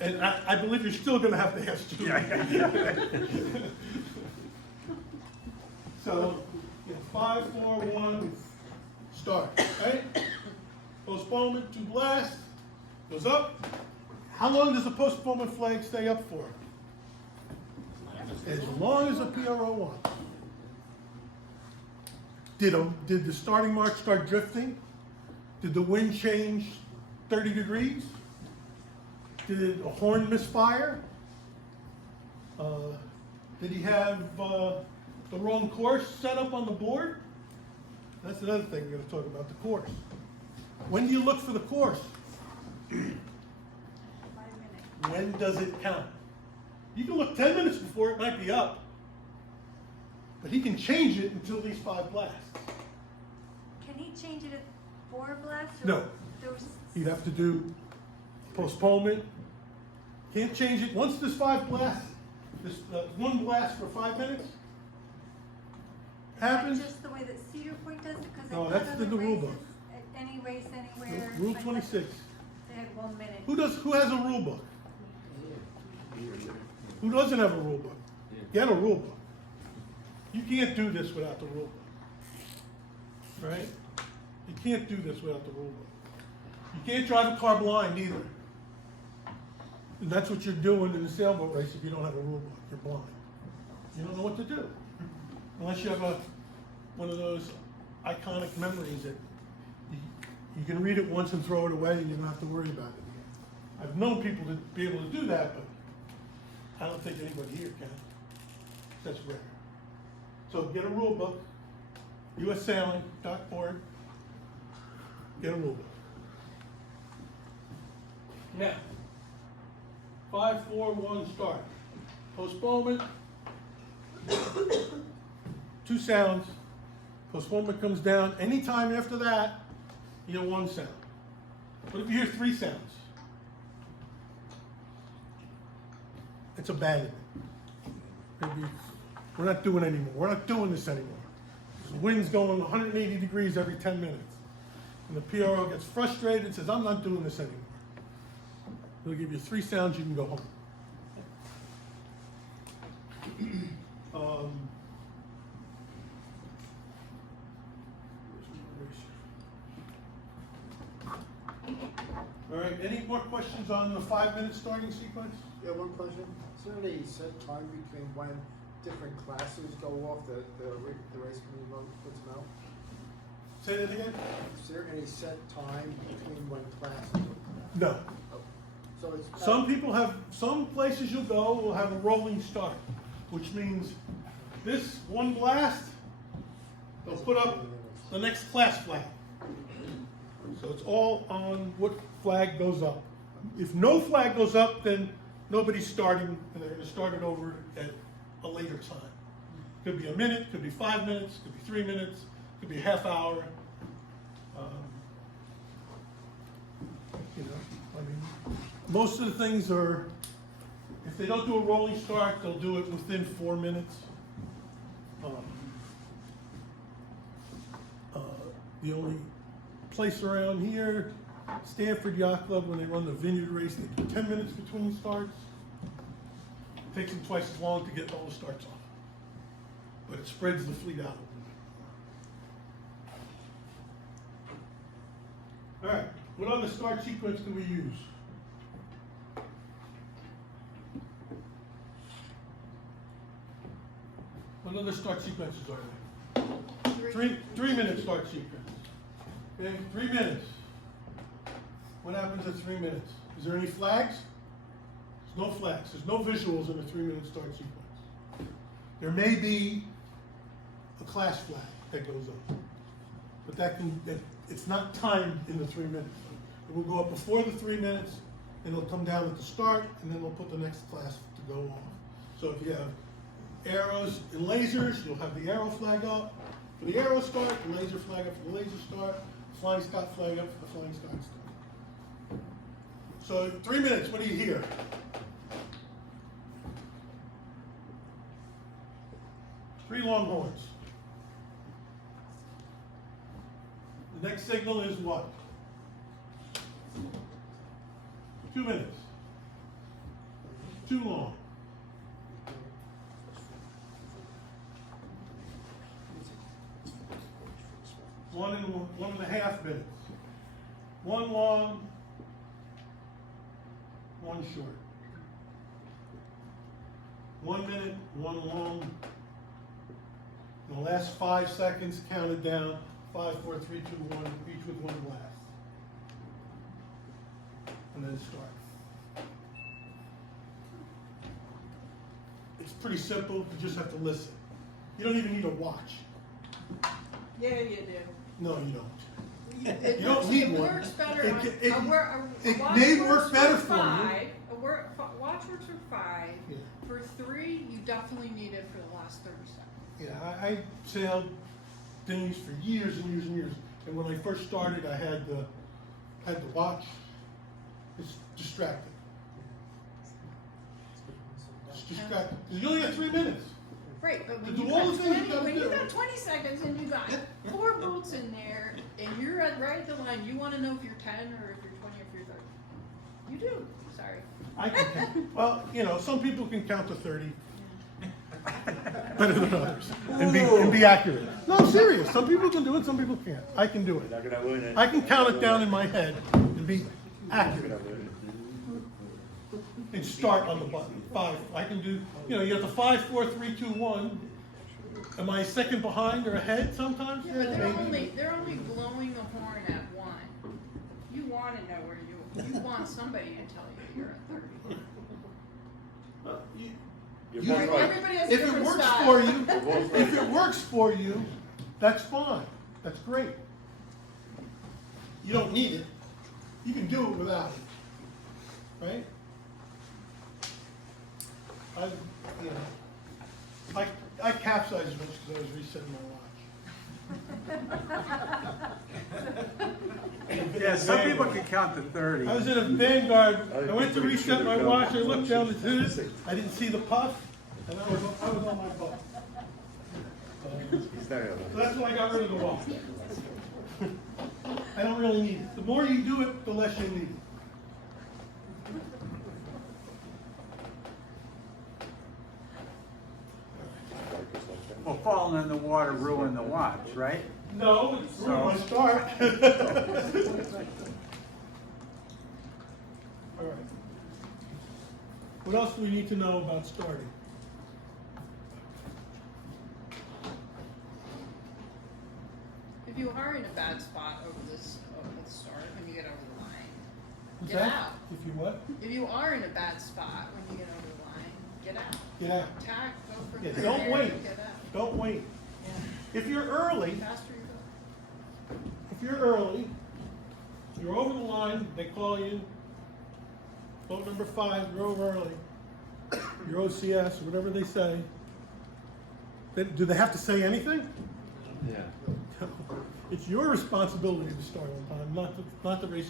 And I believe you're still gonna have to ask Julie. So, 5, 4, 1, start, right? Postponement to blast, goes up. How long does the postponement flag stay up for? As long as the PRO wants. Did the starting mark start drifting? Did the wind change 30 degrees? Did a horn misfire? Did he have the wrong course set up on the board? That's another thing we're going to talk about, the course. When do you look for the course? 5 minutes. When does it count? You can look 10 minutes before it might be up, but he can change it until these 5 blasts. Can he change it at 4 blasts? Or No. Those, You'd have to do postponement. Can't change it. Once this 5 blasts, this 1 blast for 5 minutes happens. Is that just the way that Cedar Point does it? Because No, I that's thought the other rule races, book. Any race anywhere. Rule I thought 26. They had 1 minute. Who has a rule book? Who doesn't have a rule book? Get a rule book. You can't do this without the rule book. Right? You can't do this without the rule book. You can't drive a car blind either. And that's what you're doing in the sailboat race if you don't have a rule book. You're blind. You don't know what to do. Unless you have one of those iconic memories that you can read it once and throw it away and you don't have to worry about it again. I've known people to be able to do that, but I don't think anybody here can. That's rare. So get a rule book, US Sailing, .org, get a rule book. Now, 5, 4, 1, start. Postponement, 2 sounds. Postponement comes down. Anytime after that, you hear 1 sound. What if you hear 3 sounds? It's abandonment. Maybe we're not doing anymore. We're not doing this anymore. The wind's going 180 degrees every 10 minutes. And the PRO gets frustrated and says, I'm not doing this anymore. They'll give you 3 sounds, you can go home. All right, any more questions on the 5-minute starting sequence? Yeah, one question. Is there any set time between when different classes go off, the race committee puts them out? Say that again? Is there any set time between when classes? No. So it's. Some places you'll go will have a rolling start, which means this 1 blast, they'll put up the next class flag. So it's all on what flag goes up. If no flag goes up, then nobody's starting, and they're going to start it over at a later time. Could be a minute, could be 5 minutes, could be 3 minutes, could be a half hour. Most of the things are, if they don't do a rolling start, they'll do it within 4 minutes. The only place around here, Stanford Yacht Club, when they run the Vineyard race, they do 10 minutes between starts. Takes them twice as long to get all the starts off. But it spreads the fleet out. All right, what other start sequence can we use? What other start sequences are there? 3 minute start sequence. Okay, 3 minutes. What happens at 3 minutes? Is there any flags? There's no flags. There's no visuals in a 3 minute start sequence. There may be a class flag that goes up, but it's not timed in the 3 minutes. It will go up before the 3 minutes, and it'll come down at the start, and then we'll put the next class to go off. So if you have arrows and lasers, you'll have the arrow flag up for the arrow start, the laser flag up for the laser start, the flying Scot flag up for the flying Scot start. So 3 minutes, what do you hear? Three longhorns. The next signal is what? 2 minutes. Too long. One and a half minutes. One long, one short. 1 minute, one long. In the last 5 seconds, counted down. 5, 4, 3, 2, 1, each with one blast. And then start. It's pretty simple, you just have to listen. You don't even need a watch. Yeah, you do. No, you don't. It You don't works- need it one. works better It on, ca- it- a it watch may works work better for you. 5, watch works for 5. Yeah. For 3, you definitely need it for the last 30 seconds. Yeah, I sailed dinghies for years and years and years. And when I first started, I had the watch. It's distracting. It's distracting. 'Cause you only got 3 minutes. Right, but when To you do all got the things you 20, gotta when do. you got 20 seconds and you got 4 boats in there, and you're right at the line, you wanna know if you're 10 or if you're 20 or if you're 30. You do, sorry. I can count. Well, you know, some people can count to 30 better than others and be accurate. No, I'm serious. Some people can do it, some people can't. I can do it. I can count it down in my head and be accurate. And start on the button. 5. I can do, you know, you got the 5, 4, 3, 2, 1. Am I a second behind or ahead sometimes? Yeah, but maybe. they're only blowing the horn at 1. You wanna know where you want somebody to tell you you're at 30. Everybody has a If it different works style. for you, if it works for you, that's fine. That's great. You don't need it. You can do it without it, right? I capsized once because I was resetting my watch. Yeah, some people can count to 30. I was in a Vanguard. I went to reset my watch. I looked down the tube. I didn't see the puff, and I was on my butt. So that's why I got rid of the watch. I don't really need it. The more you do it, the less you need it. Well, falling in the water ruined the watch, right? No, it's ruined my start. All right. What else do we need to know about starting? If you are in a bad spot over the start when you get over the line, What's get that? out. If you what? If you are in a bad spot when you get over the line, get out. Get out. Tack, go for Yeah, the don't rear, wait. Get out. Don't wait. Yeah. If you're early, The faster you go. if you're early, you're over the line, they call you, boat number 5, you're over early, your OCS, or whatever they say. Do they have to say anything? Yeah. It's your responsibility to start on time, not the race.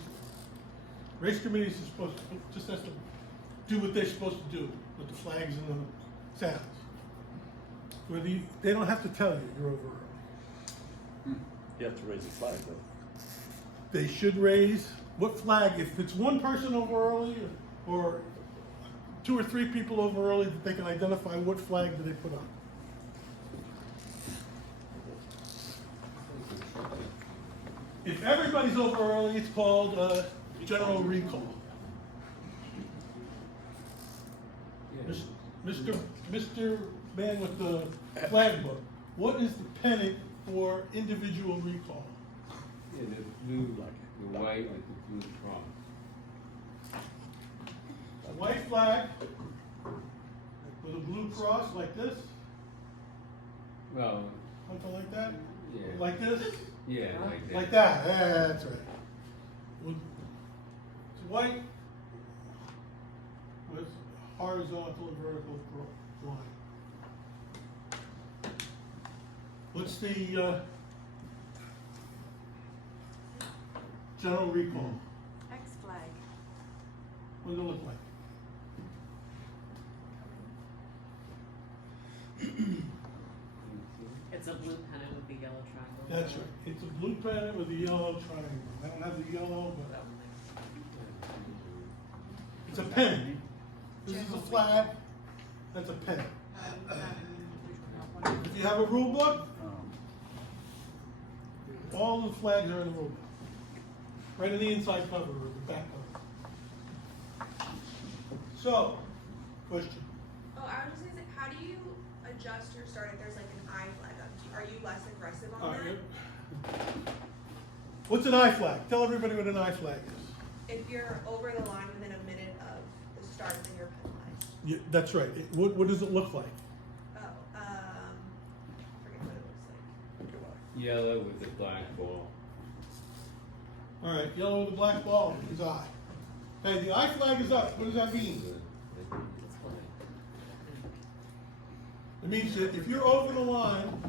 Race committees are supposed to, just has to do what they're supposed to do with the flags and the sounds. They don't have to tell you you're over early. You have to raise the flag though. They should raise, what flag, if it's one person over early, or 2 or 3 people over early, that they can identify what flag do they put on. If everybody's over early, it's called general recall. Mr. Man with the flag book, what is the pennant for individual recall? Yeah, the blue, the white with the blue cross. A white flag with a blue cross like this, Well, something like that, yeah. like this, Yeah, like that. like that. Yeah, that's right. It's white with horizontal and vertical line. What's the general recall? X flag. What does it look like? It's a blue pennant with the yellow triangle. That's right. It's a blue pennant with a yellow triangle. I don't have the yellow, but it's a pennant. This is a flag. That's a pennant. If you have a rule book, all the flags are in the rule book. Right in the inside cover or the back cover. So, question. Oh, I was just gonna say, how do you adjust your start if there's like an I flag up? Are you less aggressive on All that? right. What's an I flag? Tell everybody what an I flag is. If you're over the line within a minute of the start, then you're penalized. That's right. What does it look like? Oh, forget what it looks like. Yellow with the black ball. All right, yellow with the black ball is I. Hey, the I flag is up. What does that mean? It means that if you're over the line,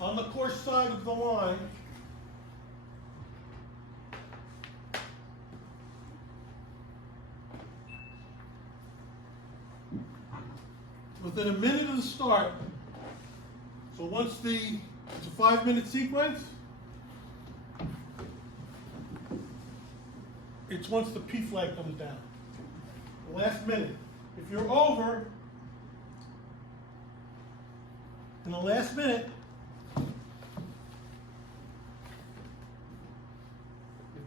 on the course side of the line, within a minute of the start, so once it's a 5-minute sequence, it's once the P flag comes down. The last minute. If you're over, in the last minute, you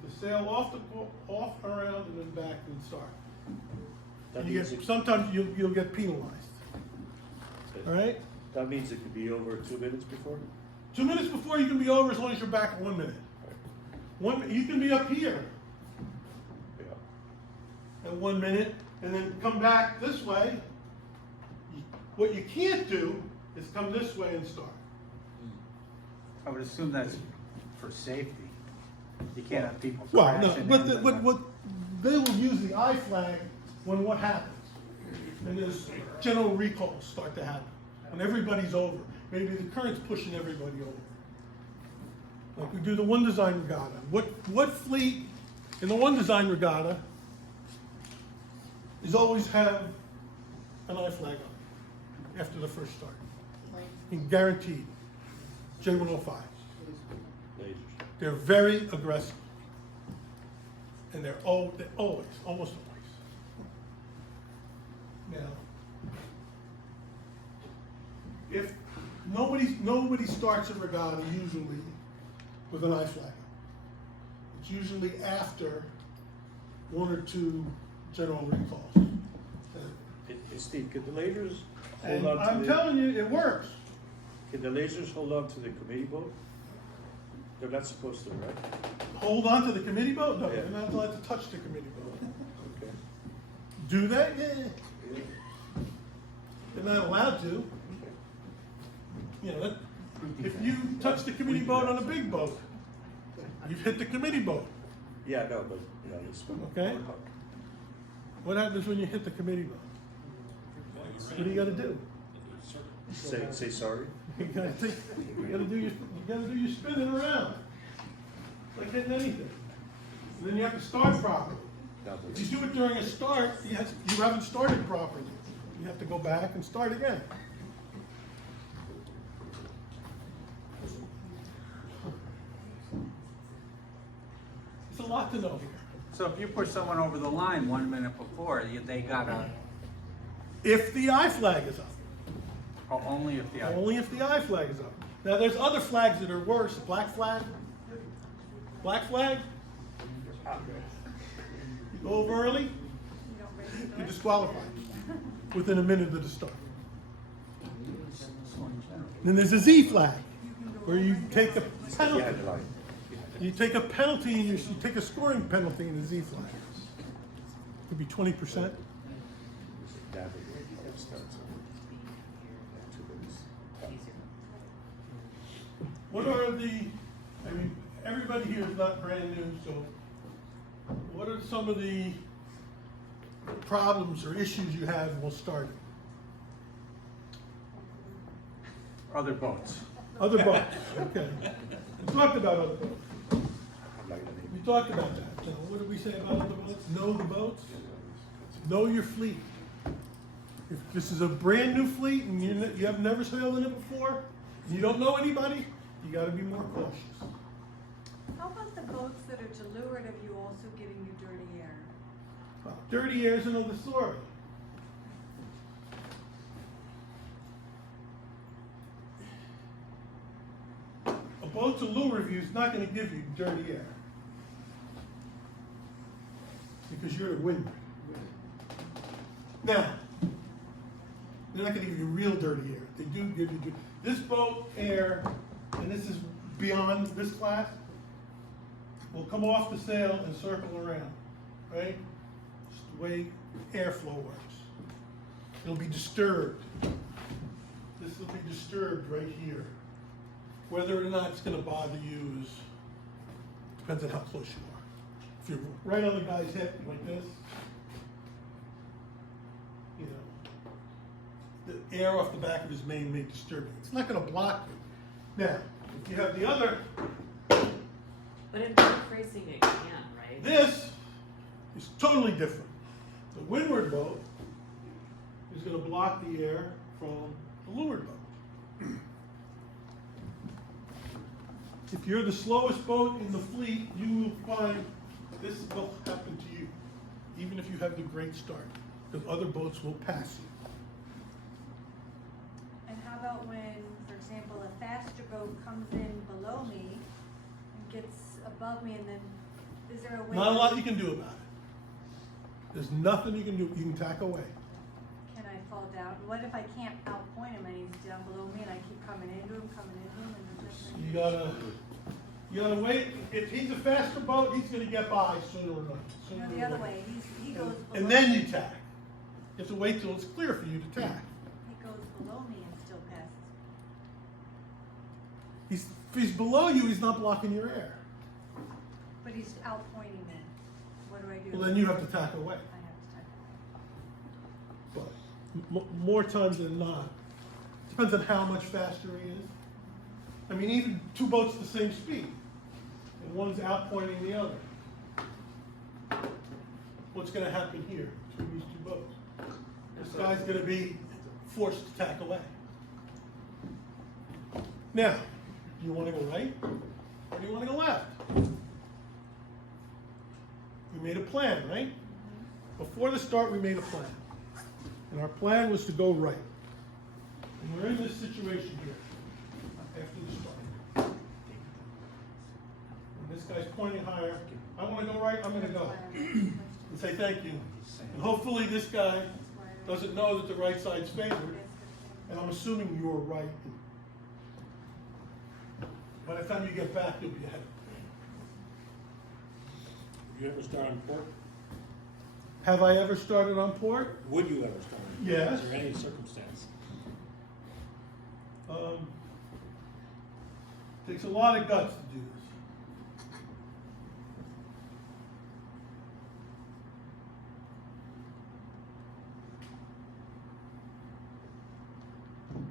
have to sail off around and then back and start. That And means, it, sometimes you'll get penalized. All right? that means it could be over 2 minutes before? 2 minutes before you can be over as long as you're back at 1 minute. You can be up here Yeah. at 1 minute and then come back this way. What you can't do is come this way and start. I would assume that's for safety. You can't have people Well, no, crashing. but into what they will use the I flag when what happens? And there's general recalls start to happen. When everybody's over. Maybe the current's pushing everybody over. Like we do the One Design Regatta. What fleet in the One Design Regatta is always have an I flag up after the first start? And guaranteed. J105. Lasers. They're very aggressive. And they're always, almost always. Now, if nobody starts a regatta usually with an I flag. It's usually after 1 or 2 general recalls. Steve, can the lasers And hold on to I'm telling you, it works. Can the lasers hold on to the committee vote? They're not supposed to, right? Hold on to the committee vote? No, Yeah. they're not allowed to touch the committee vote. Okay. Do they? Yeah. Yeah. They're not allowed to. You know, if you touch the committee boat on a big boat, you've hit the committee boat. Yeah, no, but, you know, it's. Okay. What happens when you hit the committee boat? What do you gotta do? Say sorry. You gotta do your spinning around. It's like hitting anything. And then you have to start properly. If you do it during a start, you haven't started properly. You have to go back and start again. It's a lot to know here. So if you push someone over the line 1 minute before, they gotta, If the I flag is up. oh, only if the. Only if the I flag is up. Now, there's other flags that are worse. Black flag. Black flag. You go over early, You don't raise the you're door. disqualified within a minute of the start. Then there's a Z flag, where you take a penalty. You take a penalty, and you take a scoring penalty in a Z flag. Could be 20%. What are I mean, everybody here is not brand new, so what are some of the problems or issues you have while starting? Other boats. Other boats, okay. We talked about other boats. We talked about that. Now, what did we say about other boats? Know the boats. Know your fleet. If this is a brand new fleet and you have never sailed in it before, and you don't know anybody, you got to be more cautious. How about the boats that are to leeward of you also giving you dirty air? Dirty air is another story. A boat to lure of you is not going to give you dirty air because you're a windward. Now, they're not going to give you real dirty air. They do give you this boat air, and this is beyond this class, will come off the sail and circle around, right? It's the way airflow works. It'll be disturbed. This will be disturbed right here. Whether or not it's going to bother you depends on how close you are. If you're right on the guy's hip like this, you know, the air off the back of his mane may disturb you. It's not going to block you. Now, if you have the other, But in boat racing, it can, right? this is totally different. The windward boat is going to block the air from the leeward boat. If you're the slowest boat in the fleet, you will find this will happen to you, even if you have the great start, because other boats will pass you. And how about when, for example, a faster boat comes in below me and gets above me, and then is there a way? Not a lot you can do about it. There's nothing you can do. You can tack away. Can I fall down? What if I can't outpoint him and he's down below me and I keep coming into him, and there's nothing? You gotta wait. If he's a faster boat, he's gonna get by sooner or later. No, the other way. He goes below. And then you tack. You have to wait till it's clear for you to tack. He goes below me and still passes. If he's below you, he's not blocking your air. But he's outpointing me. What do I do? Well, then you have to tack away. I have to tack away. But more times than not, depends on how much faster he is. I mean, even two boats the same speed, and one's outpointing the other. What's going to happen here between these two boats? This guy's going to be forced to tack away. Now, do you want to go right or do you want to go left? We made a plan, right? Before the start, we made a plan. And our plan was to go right. And we're in this situation here after the start. When this guy's pointing higher, I want to go right, I'm going to go. And say thank you. And hopefully this guy doesn't know that the right side's favored, and I'm assuming you're right. By the time you get back, you'll be ahead. You ever start on port? Have I ever started on port? Would you ever start on port? Yes. Is there any circumstance? Takes a lot of guts to do this.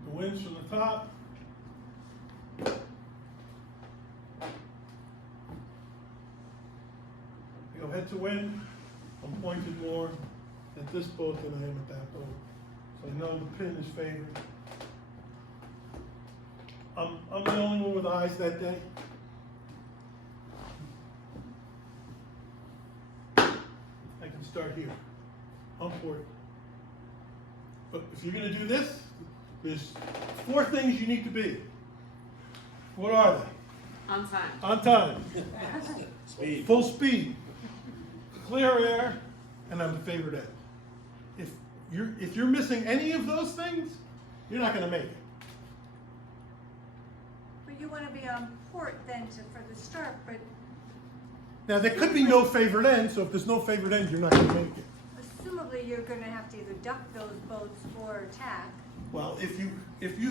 The wind's from the top. I go head to wind. I'm pointed more at this boat than I am at that boat. So I know the pin is favored. I'm the only one with eyes that day. I can start here. I'm for it. But if you're gonna do this, there's 4 things you need to be. What are they? On time. On time, Speed. full speed, clear air, and on the favored end. If you're missing any of those things, you're not gonna make it. But you wanna be on port then for the start, but Now, there could be no favored end, so if there's no favored end, you're not gonna make it. assumably you're gonna have to either duck those boats or attack. Well, if you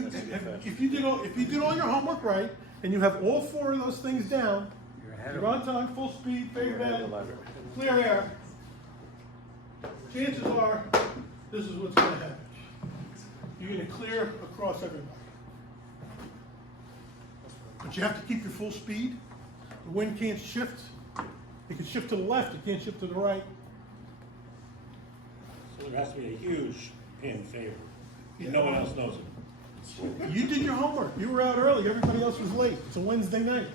did all your homework right, and you have all 4 of those things down, You're ahead you're of on time, full speed, favored Ahead of end, the ladder. clear air, chances are, this is what's gonna happen. You're gonna clear across everybody. But you have to keep your full speed. The wind can't shift. It can shift to the left, it can't shift to the right. So there has to be a huge pin favor. Yeah. No one else knows it. You did your homework. You were out early. Everybody else was late. It's a Wednesday night.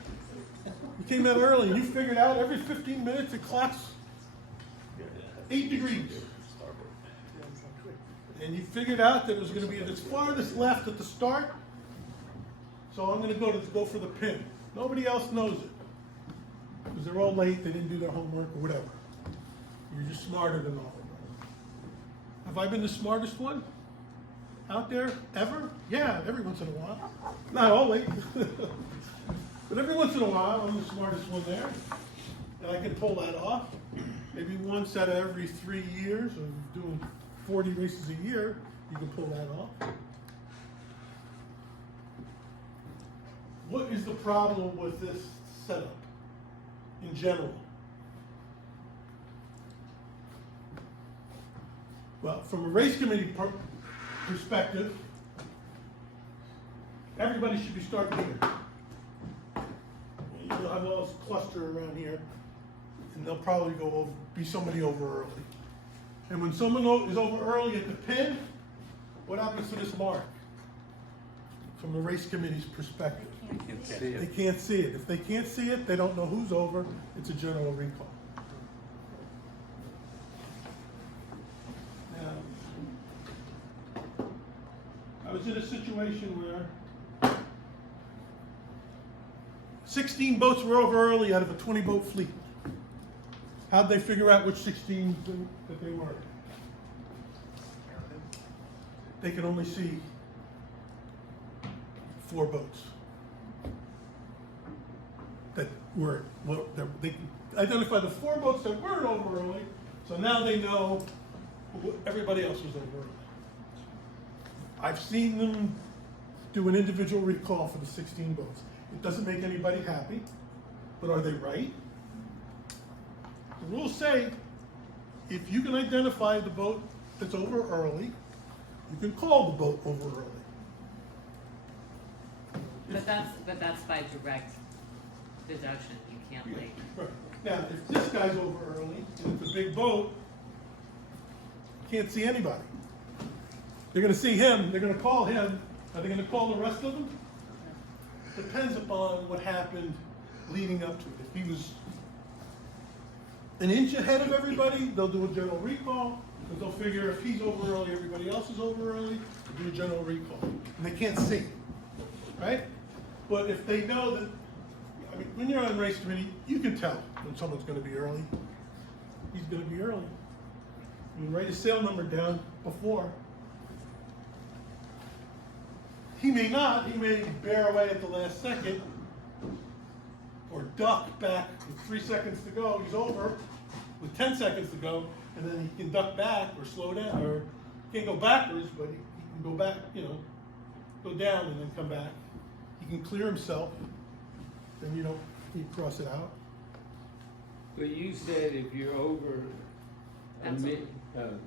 You came out early and you figured out every 15 minutes it clocks 8 degrees. And you figured out that it was going to be at its farthest left at the start. So I'm going to go for the pin. Nobody else knows it. Because they're all late, they didn't do their homework or whatever. You're just smarter than all of them. Have I been the smartest one out there ever? Yeah, every once in a while. Not always. But every once in a while, I'm the smartest one there. And I can pull that off. Maybe once out of every 3 years of doing 40 races a year, you can pull that off. What is the problem with this setup in general? Well, from a race committee perspective, everybody should be starting here. You'll have all this cluster around here, and they'll probably be somebody over early. And when someone is over early at the pin, what happens to this mark? From the race committee's perspective. Can't see it. They can't see it. If they can't see it, they don't know who's over. It's a general recall. Now, I was in a situation where 16 boats were over early out of a 20-boat fleet. How'd they figure out which 16 that they were? They could only see 4 boats that were, well, they could identify the 4 boats that weren't over early, so now they know everybody else was over early. I've seen them do an individual recall for the 16 boats. It doesn't make anybody happy, but are they right? The rules say if you can identify the boat that's over early, you can call the boat over early. But that's by direct deduction, you can't like. Right. Now, if this guy's over early and it's a big boat, you can't see anybody. They're gonna see him, they're gonna call him. Are they gonna call the rest of them? Depends upon what happened leading up to it. If he was an inch ahead of everybody, they'll do a general recall, because they'll figure if he's over early, everybody else is over early, they'll do a general recall. And they can't see, right? But if they know that, I mean, when you're on race committee, you can tell when someone's gonna be early. He's gonna be early. You write his sail number down before. He may not, he may bear away at the last second, or duck back with 3 seconds to go, he's over, with 10 seconds to go, and then he can duck back or slow down, or he can't go backwards, but he can go back, go down and then come back. He can clear himself, then you cross it out. But you said if you're over a That's minute,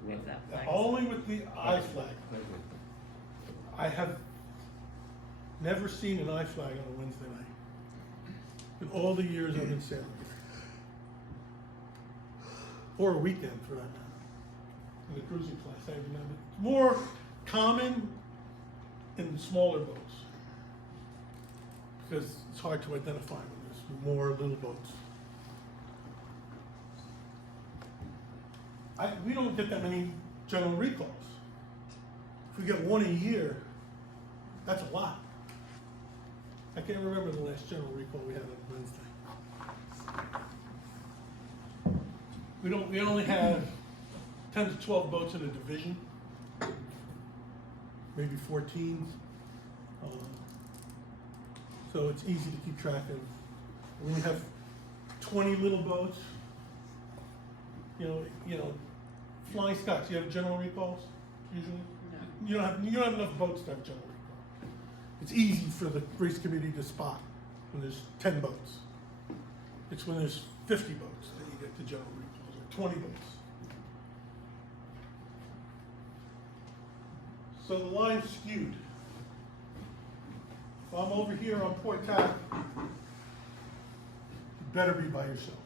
If that flags. Only with the I flag. I have never seen an I flag on a Wednesday night in all the years I've been sailing. or a weekend for that matter, in the cruising class. I remember it's more common in the smaller boats because it's hard to identify when there's more little boats. We don't get that many general recalls. If we get one a year, that's a lot. I can't remember the last general recall we had on Wednesday. We only have 10 to 12 boats in a division, maybe 14. So it's easy to keep track of. When you have 20 little boats, you know, Flying Scots, you have general recalls usually? No. You don't have enough boats to have general recall. It's easy for the race committee to spot when there's 10 boats. It's when there's 50 boats that you get the general recalls, or 20 boats. So the line's skewed. If I'm over here on port tack, you better be by yourself.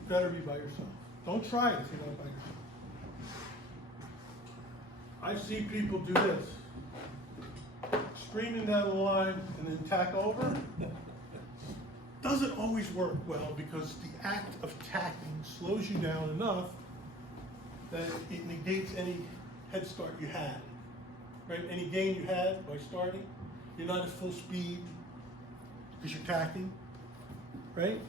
You better be by yourself. Don't try it if you're not by yourself. I've seen people do this. Screaming down the line and then tack over. Doesn't always work well because the act of tacking slows you down enough that it negates any head start you had. Right? Any gain you had by starting. You're not at full speed because you're tacking. Right?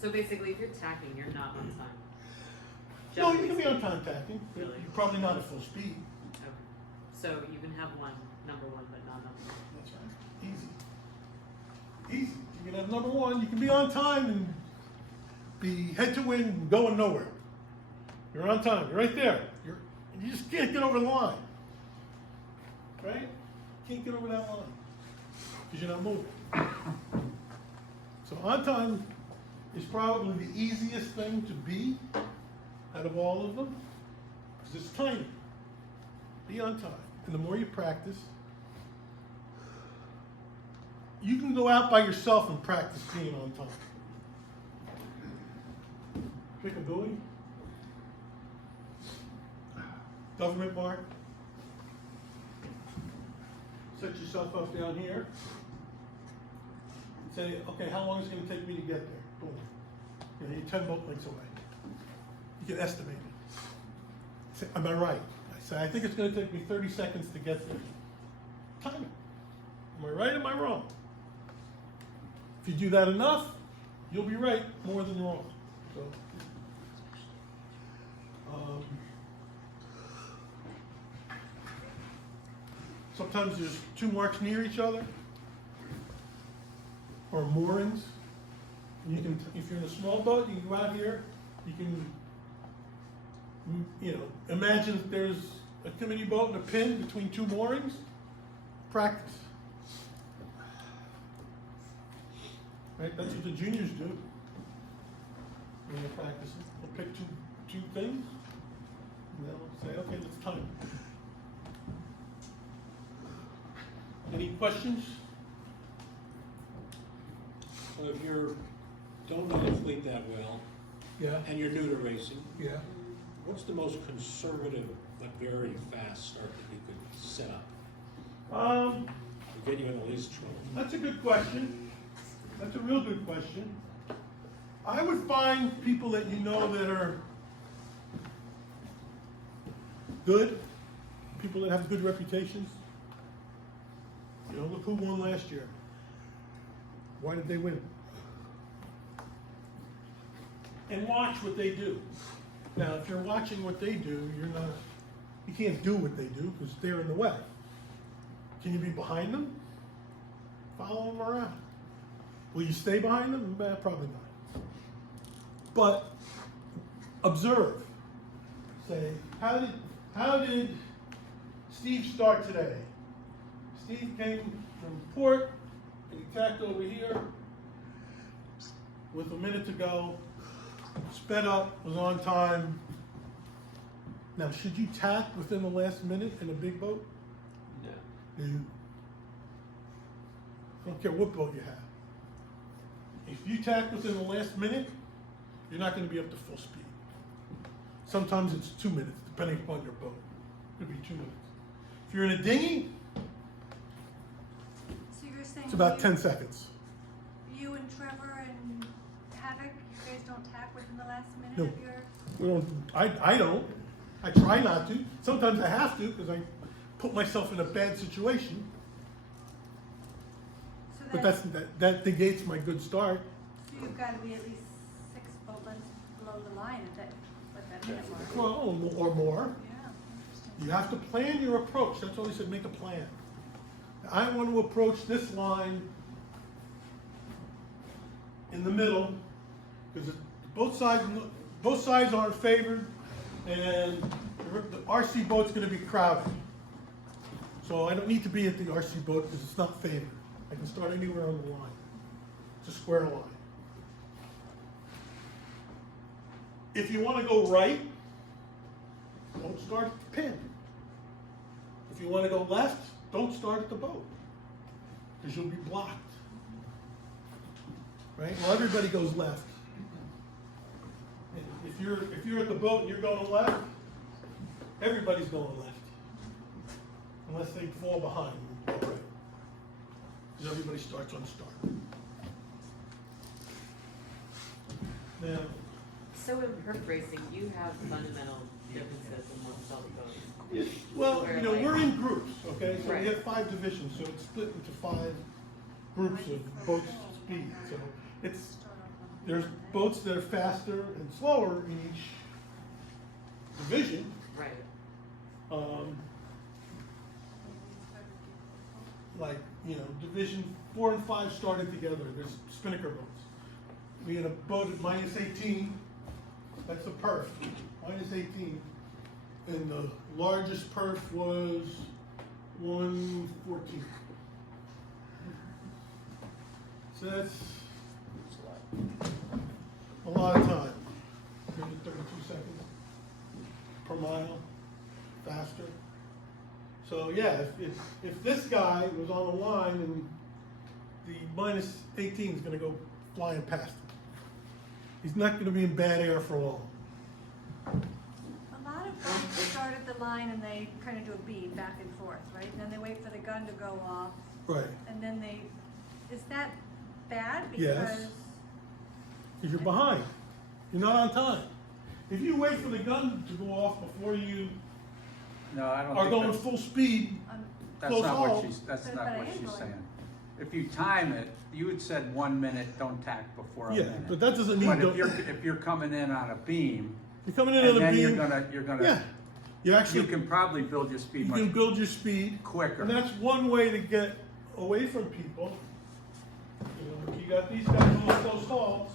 So basically, if you're tacking, you're not on time. No, you Generally can be on speaking. time tacking, but Really? you're probably not at full speed. Okay. So you can have number one, but not number one. That's right. Easy. Easy. You can have number one, you can be on time and be head to wind and going nowhere. You're on time, you're right there. You just can't get over the line. Right? Can't get over that line. Because you're not moving. So on time is probably the easiest thing to be out of all of them. Because it's tiny. Be on time. And the more you practice, you can go out by yourself and practice being on time. Pick a buoy. Government mark. Set yourself up down here. And say, okay, how long is it going to take me to get there? Boom. You know, you're 10 boat lengths away. You can estimate it. Say, am I right? I say, I think it's going to take me 30 seconds to get there. Time it. Am I right or am I wrong? If you do that enough, you'll be right more than wrong. So, sometimes there's two marks near each other, or moorings. You can, if you're in a small boat, you can go out here. You can, imagine that there's a committee boat and a pin between two moorings. Practice. Right? That's what the juniors do when they're practicing. They'll pick two things, and they'll say, okay, let's time it. Any questions? So if you don't know the fleet that well, Yeah. and you're new to racing, Yeah. what's the most conservative but very fast start that you could set up to get you in the least trouble? That's a good question. That's a real good question. I would find people that you know that are good, people that have good reputations. You know, look who won last year. Why did they win? And watch what they do. Now, if you're watching what they do, you can't do what they do because they're in the way. Can you be behind them? Follow them around. Will you stay behind them? Probably not. But observe. Say, how did Steve start today? Steve came from port and he tacked over here with a minute to go, sped up, was on time. Now, should you tack within the last minute in a big boat? No. No. I don't care what boat you have. If you tack within the last minute, you're not gonna be up to full speed. Sometimes it's 2 minutes, depending upon your boat. It could be 2 minutes. If you're in a dinghy, So you're saying it's about you- 10 seconds. You and Trevor and Havoc, you guys don't tack within the last minute No. of your, We don't, I don't. I try not to. Sometimes I have to, because I put myself in a bad situation. so But that's, that negates my good start. so you've gotta be at least 6 boat lengths below the line at that minute mark. Well, or more. Yeah, interesting. You have to plan your approach. That's why they said make a plan. I want to approach this line in the middle, because both sides aren't favored, and the RC boat's going to be crowded. So I don't need to be at the RC boat because it's not favored. I can start anywhere on the line. It's a square line. If you want to go right, don't start at the pin. If you want to go left, don't start at the boat, because you'll be blocked. Right? Well, everybody goes left. And if you're at the boat and you're going left, everybody's going left, unless they fall behind. Right? Because everybody starts on start. Now, So in perf racing, you have fundamental differences amongst all the boats. well, you know, we're in groups, okay? So Right. we have 5 divisions, so it's split into 5 groups of boat speed. So there's boats that are faster and slower in each division. Right. Like, you know, division 4 and 5 started together. There's spinnaker boats. We had a boat at -18. That's a perf, -18. And the largest perf was 114. So that's a lot of time. 32 seconds per mile, faster. So yeah, if this guy was on the line and the -18 is gonna go flying past him. He's not gonna be in bad air for long. A lot of boats start at the line and they kind of do a bead back and forth, right? And then they wait for the gun to go off, Right, and then is that bad? Yes. Because because you're behind. You're not on time. If you wait for the gun to go off before you No, I don't are think going that's, full speed, that's close not haul. what that's But not I what am she's going. saying. If you time it, you had said 1 minute, don't tack before a Yeah, minute. but that doesn't mean But don't- if you're coming in on a beam, You're coming in on and a then beam. you're gonna, Yeah, you actually you can probably build your speed you much can build your speed quicker. and that's one way to get away from people. You know, you got these guys on close hauls,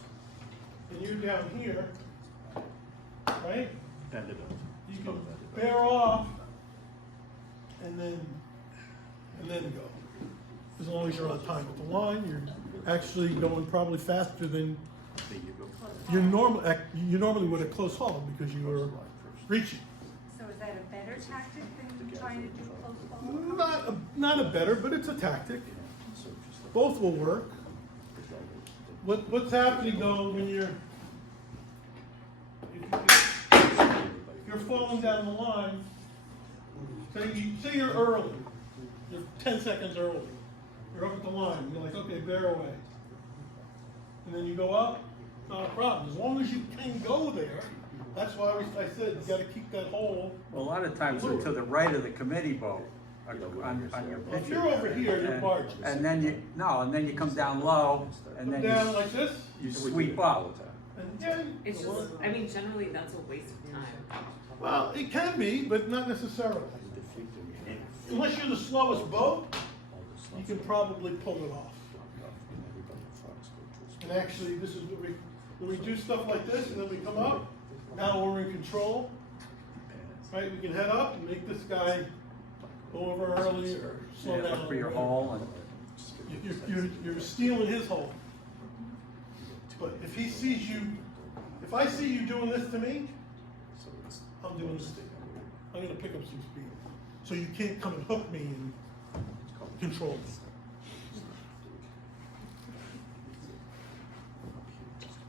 and you're down here, right? Bend it up. You can bear off and then go. As long as you're on time with the line, you're actually going probably faster than There you go. you normally would at close haul because you were reaching. So is that a better tactic than trying to do close haul? Not a better, but it's a tactic. Both will work. What's happening though when you're falling down the line, say you're early, you're 10 seconds early, you're up at the line, you're like, okay, bear away. And then you go up, not a problem. As long as you can go there, that's why I said you gotta keep that hole. Well, a lot of times they're to the right of the committee boat on your Well, if picture. you're over here, you're And- barging. And then you come down low, and Come then down like this, you sweep up. and yeah. It's just, I mean, generally that's a waste of time. Well, it can be, but not necessarily. Unless you're the slowest boat, you can probably pull it off. And actually, this is what when we do stuff like this and then we come up, now we're in control. Right, we can head up and make this guy go over early or slow Yeah, down. look for your hole and. You're stealing his hole. But if he sees you, if I see you doing this to me, I'm doing this. I'm gonna pick up some speed. So you can't come and hook me and control me.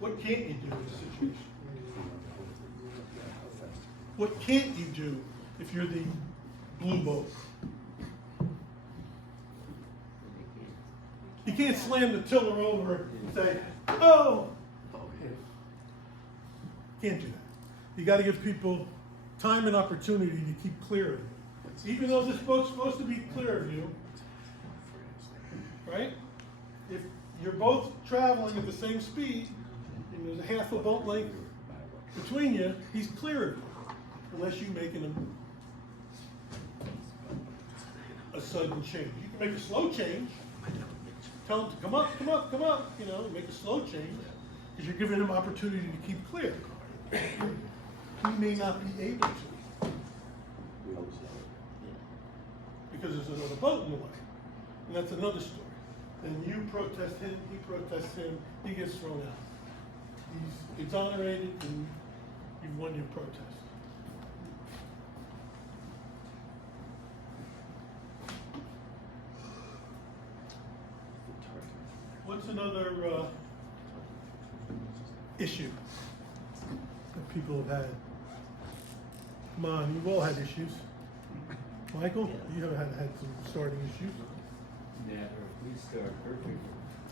What can't you do in this situation? What can't you do if you're the blue boat? You can't slam the tiller over and say, oh! Can't do that. You gotta give people time and opportunity to keep clear of you. Even though this boat's supposed to be clear of you, right? If you're both traveling at the same speed, and there's a half a boat length between you, he's clear of you. Unless you make a sudden change. You can make a slow change. Tell him to come up, come up, come up, you know, make a slow change. Because you're giving him opportunity to keep clear. He may not be able to. Because there's another boat in the way. And that's another story. Then you protest him, he protests him, he gets thrown out. He's exonerated and you've won your protest. What's another issue that people have had? Come on, you've all had issues. Michael, you have had some starting issues. Never. We start perfect.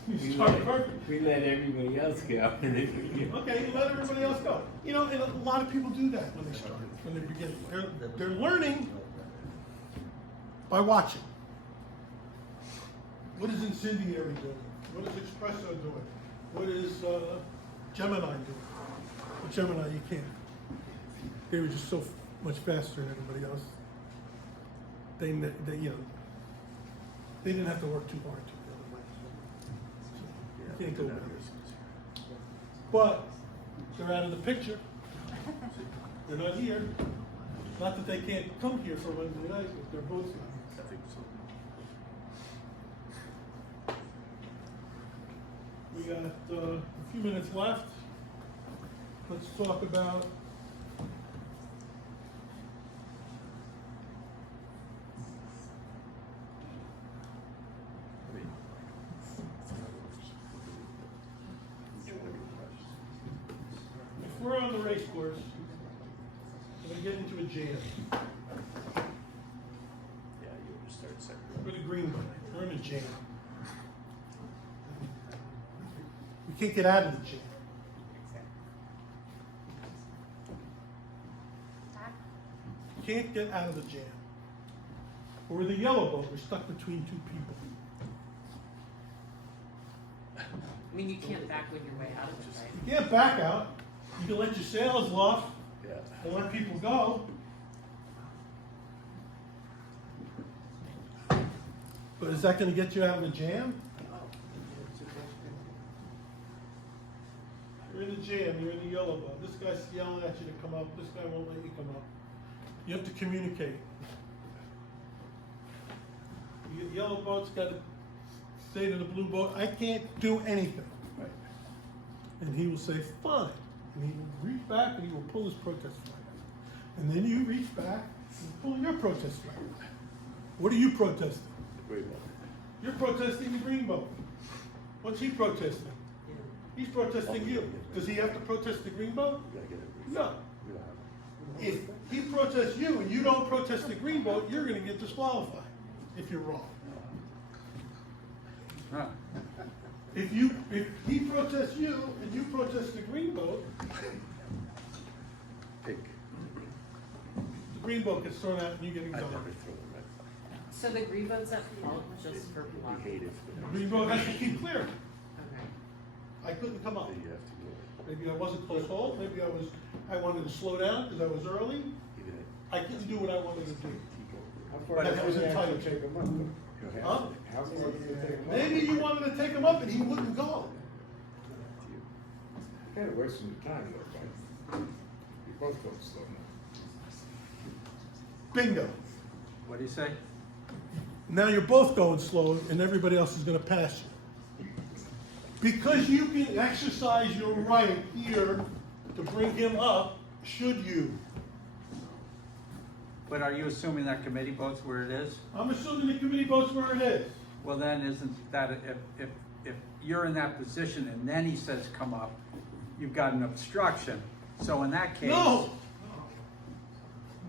You start perfect. We let everybody else go. Okay, you let everybody else go. You know, and a lot of people do that when they start, when they begin. They're learning by watching. What is Incendiary doing? What is Espresso doing? What is Gemini doing? With Gemini, you can't. They were just so much faster than everybody else. They you know, they didn't have to work too hard to the other way. So you can't go back. But they're out of the picture. They're not here. Not that they can't come here for Wednesday night, but they're both not here. We got a few minutes left. Let's talk about if we're on the race course and we get into a jam. We're the green boat. We're in a jam. We can't get out of the jam. Can't get out of the jam. Or the yellow boat, we're stuck between two people. I mean, you can't back when you're way out of it, right? You can't back out. You can let your sails off and let people go. But is that going to get you out of the jam? You're in the jam, you're in the yellow boat. This guy's yelling at you to come up. This guy won't let you come up. You have to communicate. The yellow boat's got to say to the blue boat, I can't do anything. Right. And he will say, fine. And he will reach back and he will pull his protest flag. And then you reach back and pull your protest flag. What are you protesting? Green boat. You're protesting the green boat. What's he protesting? He's protesting you. Does he have to protest the green boat? No. If he protests you and you don't protest the green boat, you're going to get disqualified if you're wrong. Huh. If he protests you and you protest the green boat, Pink. the green boat gets thrown out and you get exonerated. So the green boat's at fault just for blocking? The green boat has to keep clear. Okay. I couldn't come up. Maybe I wasn't close hold. Maybe I wanted to slow down because I was early. I couldn't do what I wanted to do. How far That did was you have entitled. to take him up? Huh? How far did you take him up? Maybe you wanted to take him up and he wouldn't go. You kinda wasting your time though, right? You both go slow now. Bingo. What'd he say? Now you're both going slow and everybody else is going to pass you. Because you can exercise your right here to bring him up, should you. But are you assuming that committee votes where it is? I'm assuming the committee votes where it is. Well, then isn't that, if you're in that position and then he says come up, you've got an obstruction. So in that case. No!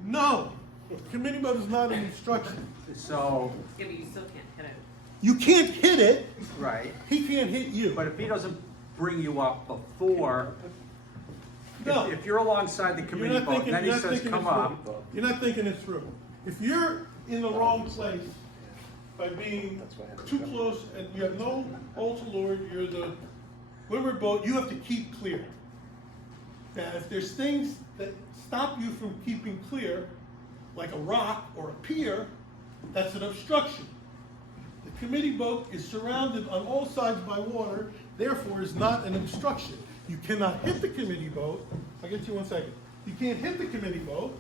No! A committee boat is not an obstruction. So, Yeah, but you still can't hit it. You can't hit it, right, he can't hit you. but if he doesn't bring you up before, No. if you're alongside the You're committee not boat, thinking, then he you're not says, thinking come it through. up. You're not thinking it through. If you're in the wrong place by being too close and you have no hold to leeward, you're the windward boat, you have to keep clear. Now, if there's things that stop you from keeping clear, like a rock or a pier, that's an obstruction. The committee boat is surrounded on all sides by water, therefore is not an obstruction. You cannot hit the committee boat. I'll get to you 1 second. You can't hit the committee boat,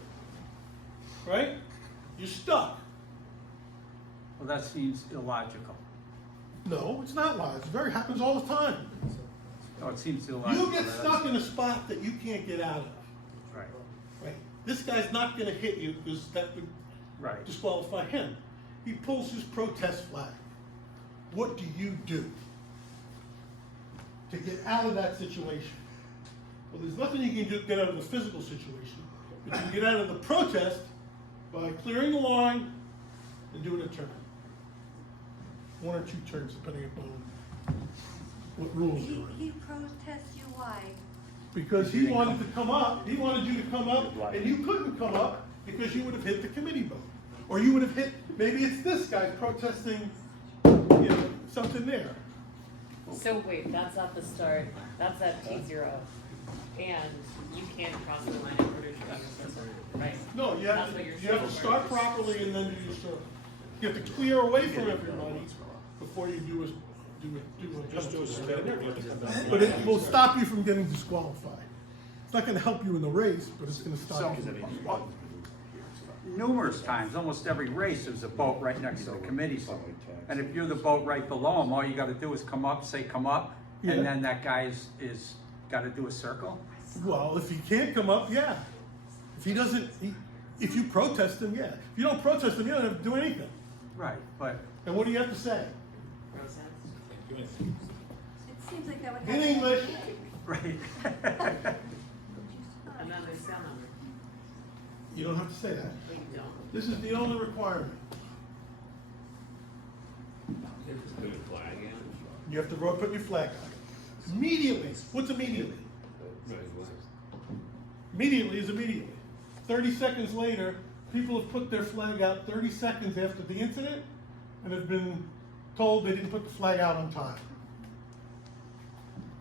right? You're stuck. Well, that seems illogical. No, it's not lies. It happens all the time. Oh, it seems illogical. You get stuck in a spot that you can't get out of. Right, Right? This guy's not going to hit you because that would right. disqualify him. He pulls his protest flag. What do you do to get out of that situation? Well, there's nothing you can do to get out of the physical situation, but you can get out of the protest by clearing the line and doing a turn. 1 or 2 turns, depending upon what rules you're in. He protests you, why? Because he wanted to come up, he wanted you to come up, and you couldn't come up because you would have hit the committee boat. Or you would have hit, maybe it's this guy protesting, you know, something there. So wait, that's at the start, that's at T0, and you can't cross the line in order to do your circle, right? No, you That's have what you're to, you have to saying. start properly and then do your circle. You have to clear away from everybody before you do a Just do a spin, or you have to come back. But it will stop you from getting disqualified. It's not gonna help you in the race, but it's gonna stop So, you. numerous times, almost every race, there's a boat right next to the committee boat. And if you're the boat right below him, all you gotta do is come up, say, come up, Yeah. and then that guy is gotta do a circle? Well, if he can't come up, yeah. If he doesn't, if you protest him, yeah. If you don't protest him, you don't have to do anything. Right, but, And what do you have to say? Process. It seems like that would In happen. English. right. And then there's cell number, You don't have to say that. but you don't. This is the only requirement. You have to put your flag out. Immediately. What's immediately? Immediately is immediately. 30 seconds later, people have put their flag out 30 seconds after the incident and have been told they didn't put the flag out on time.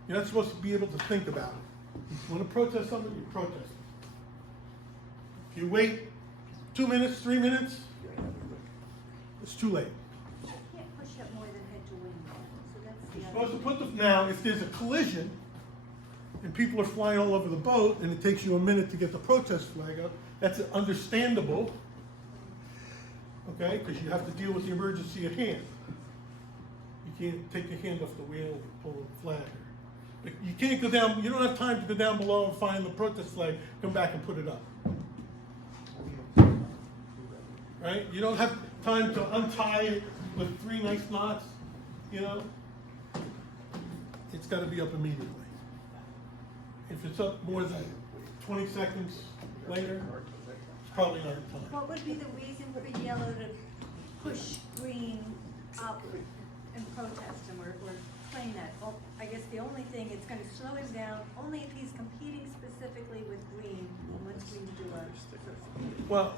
You're not supposed to be able to think about it. If you want to protest something, you protest. If you wait 2 minutes, 3 minutes, it's too late. You can't push up more than head to wind, so that's the You're other. supposed to put the, now, if there's a collision and people are flying all over the boat and it takes you a minute to get the protest flag up, that's understandable, okay, because you have to deal with the emergency at hand. You can't take your hand off the wheel and pull the flag. But you can't go down, you don't have time to go down below and find the protest flag, come back and put it up. Right? You don't have time to untie it with 3 nice knots, you know? It's gotta be up immediately. If it's up more than 20 seconds later, it's probably not time. What would be the reason for yellow to push green up and protest him, or claim that? Well, I guess the only thing, it's gonna slow him down only if he's competing specifically with green, and once we do a. Well,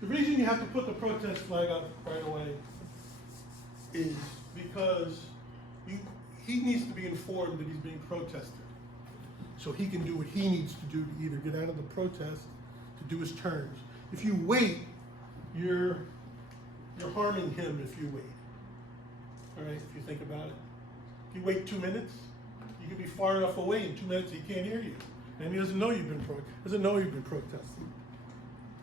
the reason you have to put the protest flag up right away is because he needs to be informed that he's being protested. So he can do what he needs to do to either get out of the protest, to do his turns. If you wait, you're harming him if you wait. All right, if you think about it. If you wait 2 minutes, you can be far enough away in 2 minutes he can't hear you. And he doesn't know you've been protesting.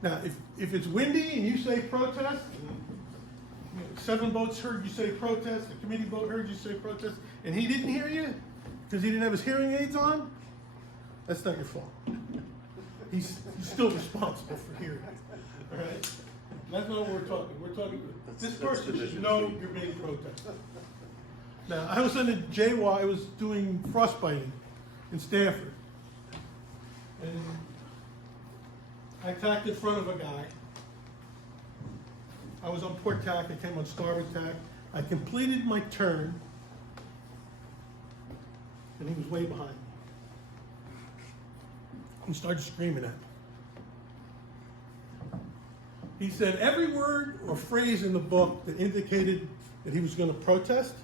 Now, if it's windy and you say protest, you know, 7 boats heard you say protest, the committee boat heard you say protest, and he didn't hear you because he didn't have his hearing aids on, that's not your fault. He's still responsible for hearing you, all right? That's not what we're talking. We're talking, this person should know you're being protested. Now, I was on the JY, I was doing frostbiting in Stanford. And I tacked in front of a guy. I was on port tack, I came on starboard tack. I completed my turn, and he was way behind me. He started screaming at me. He said every word or phrase in the book that indicated that he was going to protest,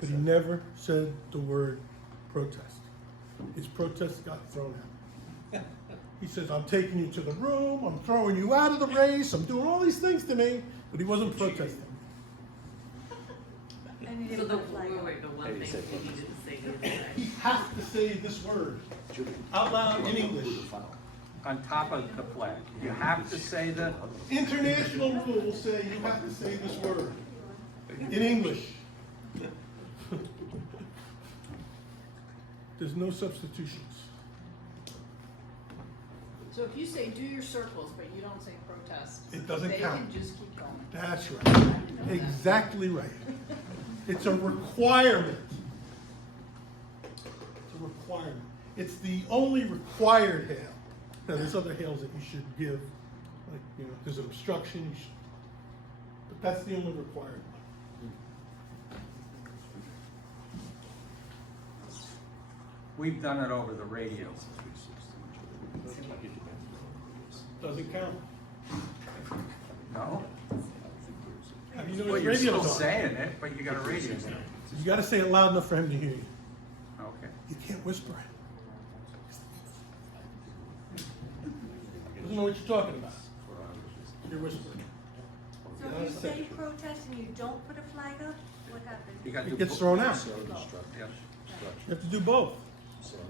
but he never said the word protest. His protest got thrown out. He says, I'm taking you to the room, I'm throwing you out of the race, I'm doing all these things to me, but he wasn't protesting. And you So didn't the, put a flag up. wait, the one thing you needed to say the other He day. has to say this word out loud in English. On top of the flag, you have to say the, International rule will say you have to say this word in English. There's no substitutions. So if you say do your circles, but you don't say protest, It doesn't they count. can just keep going. That's right. Exactly right. It's a requirement. It's a requirement. It's the only required hail. Now, there's other hails that you should give, like, you know, if there's an obstruction, you should, but that's the only required one. we've done it over the radio. Doesn't count. No? How do you know Well, his you're still radio's on? saying it, but you got a radio now. You gotta say it loud enough for him to hear you. Okay. You can't whisper it. Doesn't know what you're talking about. You're whispering. So if you say protest and you don't put a flag up, what happens? You got to It gets thrown out. Yeah. You have to do both.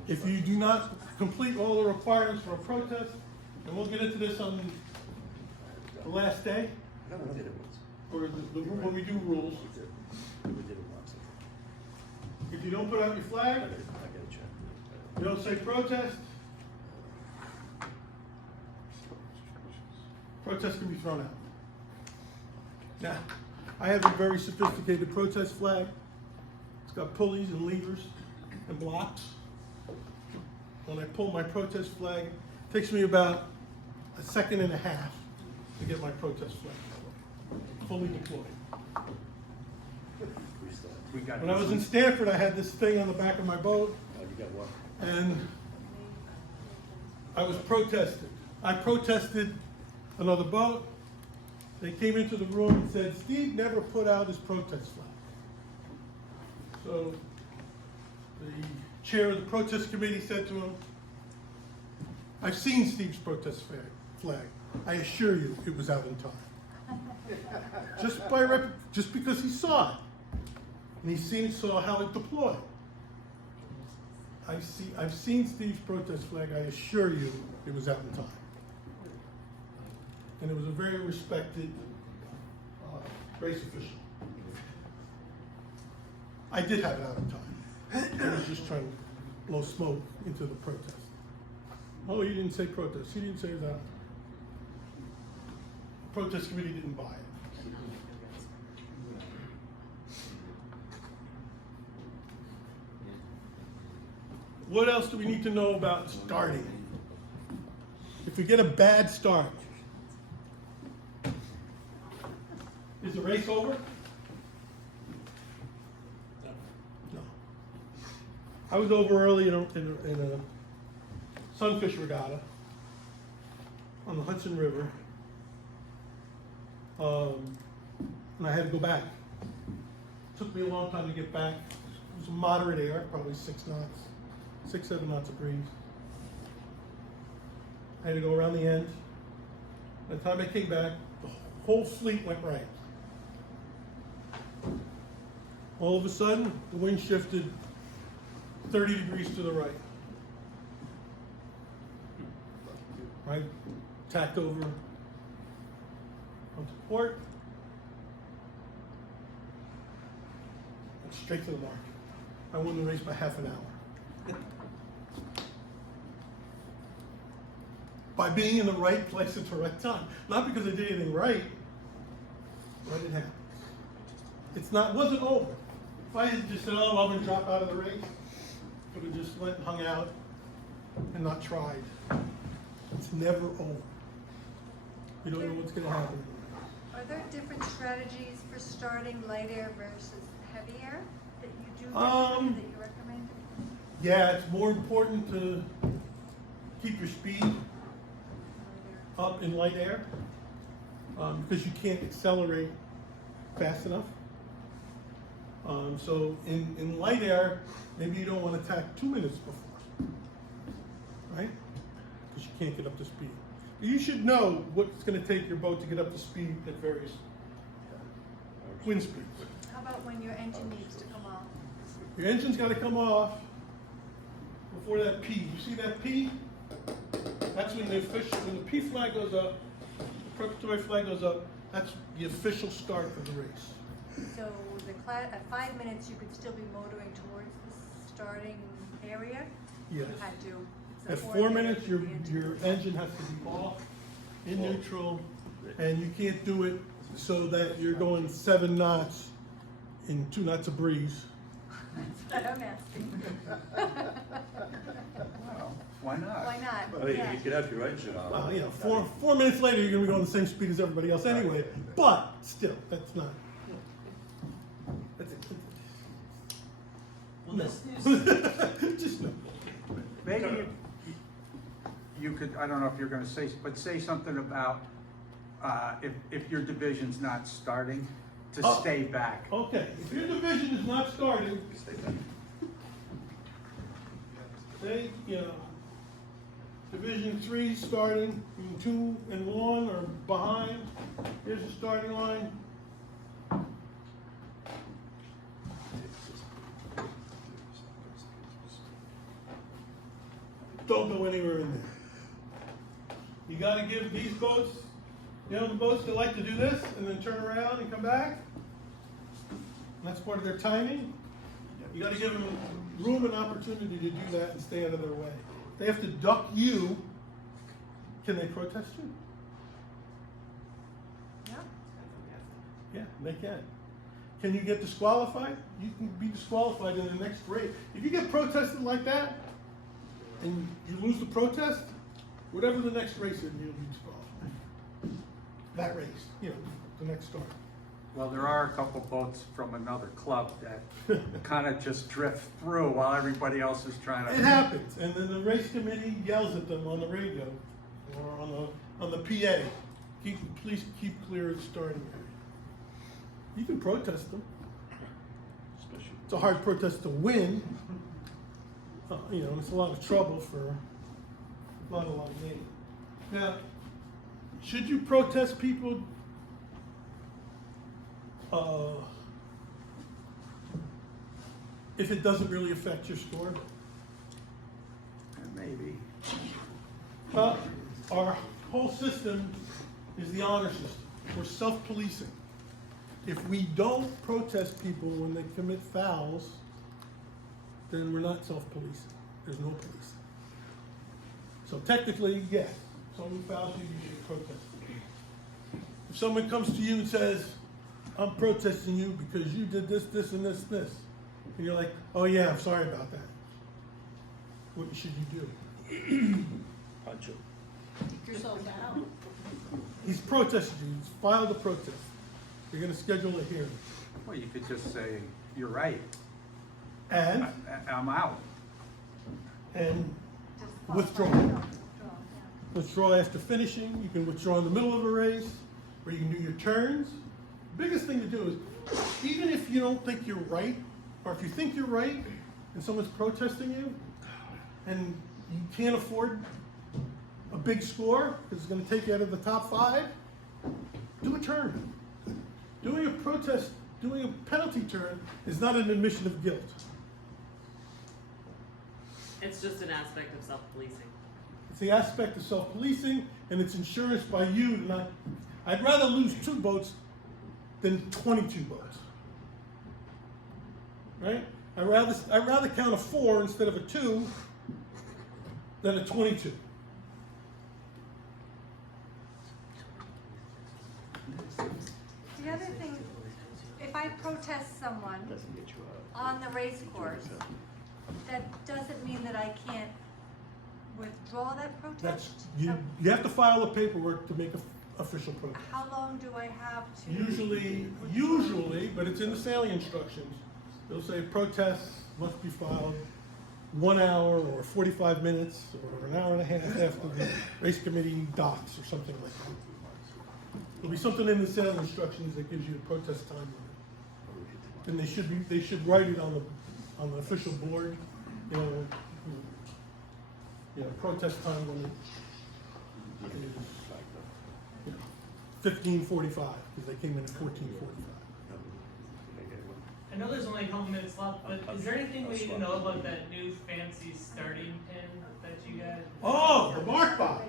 If you do not complete all the requirements for a protest, and we'll get into this on the last day, or when we do rules. If you don't put out your flag, you don't say protest, protest can be thrown out. Now, I have a very sophisticated protest flag. It's got pulleys and levers and blocks. When I pull my protest flag, it takes me about a second and a half to get my protest flag fully deployed. We got When I was in Stanford, I had this thing on the back of my boat, and I was protested. I protested another boat. They came into the room and said, Steve never put out his protest flag. So the chair of the protest committee said to him, I've seen Steve's protest flag. I assure you it was out in time. Just because he saw it. And saw how it deployed. I've seen Steve's protest flag. I assure you it was out in time. And it was a very respected race official. I did have it out in time. I was just trying to blow smoke into the protest. Oh, you didn't say protest. He didn't say that. The protest committee didn't buy it. What else do we need to know about starting? If we get a bad start, is the race over? No. I was over early in a sunfish regatta on the Hudson River, and I had to go back. It took me a long time to get back. It was a moderate air, probably 6 knots. 6-7 knots of breeze. I had to go around the end. By the time I came back, the whole fleet went right. All of a sudden, the wind shifted 30 degrees to the right. Right? Tacked over onto port. Went straight to the mark. I won the race by half an hour. By being in the right place at the right time. Not because I did anything right, but it happened. Wasn't over. If I had just said, oh, I'm gonna drop out of the race, could have just went and hung out and not tried. It's never over. You don't know what's gonna happen. Are there different strategies for starting light air versus heavy air that you do that you recommend? Yeah, it's more important to keep your speed up in light air because you can't accelerate fast enough. So in light air, maybe you don't want to attack 2 minutes before, right? Because you can't get up to speed. But you should know what's going to take your boat to get up to speed at various wind speeds. How about when your engine needs to come off? Your engine's got to come off before that P. You see that P? That's when when the P flag goes up, the preparatory flag goes up, that's the official start of the race. So at 5 minutes, you could still be motoring towards the starting area? Yes. You had to. At 4 minutes, your engine has to be off, in neutral, and you can't do it so that you're going 7 knots in 2 knots of breeze. That's what I'm asking. Well, why not? Why not? I mean, Yeah. you could have your engine on. Well, you know, 4 minutes later, you're gonna be going the same speed as everybody else anyway, but still, that's not. That's it. Well, this news, Just no. Maybe you could, I don't know if you're gonna say, but say something about, if your division's not starting, to Oh. stay back. Okay, if your division is not starting, say, you know, Division 3 starting, 2 and 1 are behind, here's the starting line. Don't go anywhere in there. You gotta give these boats, you know, the boats that like to do this and then turn around and come back. And that's part of their timing. You gotta give them room and opportunity to do that and stay out of their way. They have to duck you. Can they protest you? Yeah. Yeah, they can. Can you get disqualified? You can be disqualified in the next race. If you get protested like that, and you lose the protest, whatever the next race is, you'll be disqualified. That race, you know, the next start. Well, there are a couple boats from another club that kind of just drift through while everybody else is trying to. It happens, and then the race committee yells at them on the radio or on the PA. Please keep clear of the starting area. You can protest them. It's a hard protest to win. You know, it's a lot of trouble for not a lot of gain. Now, should you protest people? If it doesn't really affect your score? Maybe. Our whole system is the honor system. We're self-policing. If we don't protest people when they commit fouls, then we're not self-policing. There's no policing. So technically, yes, if someone fouls you, you should protest. If someone comes to you and says, I'm protesting you because you did this, this, and this, this, and you're like, oh yeah, I'm sorry about that. What should you do? Punch him. Take yourself down. He's protested you. He's filed a protest. You're going to schedule a hearing. Well, you could just say, you're right, And I'm out. Withdraw. Yeah. Withdraw after finishing. You can withdraw in the middle of a race, or you can do your turns. The biggest thing to do is, even if you don't think you're right, or if you think you're right, and someone's protesting you, and you can't afford a big score, because it's going to take you out of the top 5, do a turn. Doing a protest, doing a penalty turn is not an admission of guilt. It's just an aspect of self-policing. It's the aspect of self-policing, and it's insurance by you to not. I'd rather lose 2 boats than 22 boats. Right? I'd rather count a 4 instead of a 2 than a 22. The other thing, if if I protest someone Doesn't get you out. on the race course, that doesn't mean that I can't withdraw that protest? That's, you have to file the paperwork to make a official protest. How long do I have to? Usually, but it's in the sailing instructions. They'll say protests must be filed 1 hour or 45 minutes or an hour and a half after the race committee docks or something like that. There'll be something in the sailing instructions that gives you a protest time limit. And they should write it on the official board, protest time limit is 15:45, because they came in at 14:45. I know there's only a couple minutes left, but is there anything we need to know about that new fancy starting pin that you got? Oh, the mark bot.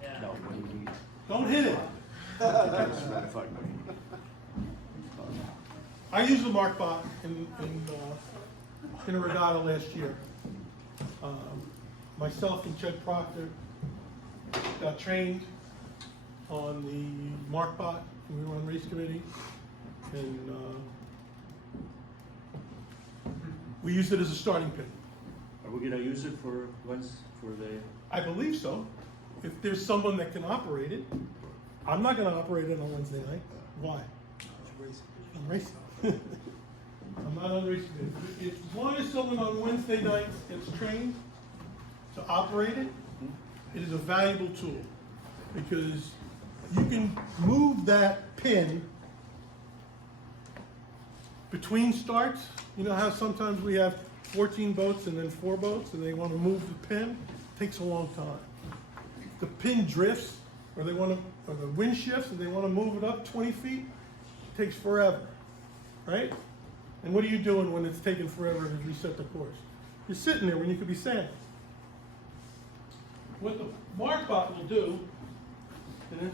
Yeah. No, what do you need? Don't hit it. As a matter of fact, I used the mark bot in a regatta last year. Myself and Chet Proctor got trained on the mark bot when we were on race committee, and we used it as a starting pin. are we gonna use it for the? I believe so. If there's someone that can operate it, I'm not gonna operate it on Wednesday night. Why? I'm racing. I'm not on racing day. As long as someone on Wednesday nights gets trained to operate it, it is a valuable tool, because you can move that pin between starts. You know how sometimes we have 14 boats and then 4 boats and they want to move the pin? It takes a long time. If the pin drifts or the wind shifts and they want to move it up 20 feet, it takes forever, right? And what are you doing when it's taking forever to reset the course? You're sitting there when you could be sailing. What the mark bot will do, and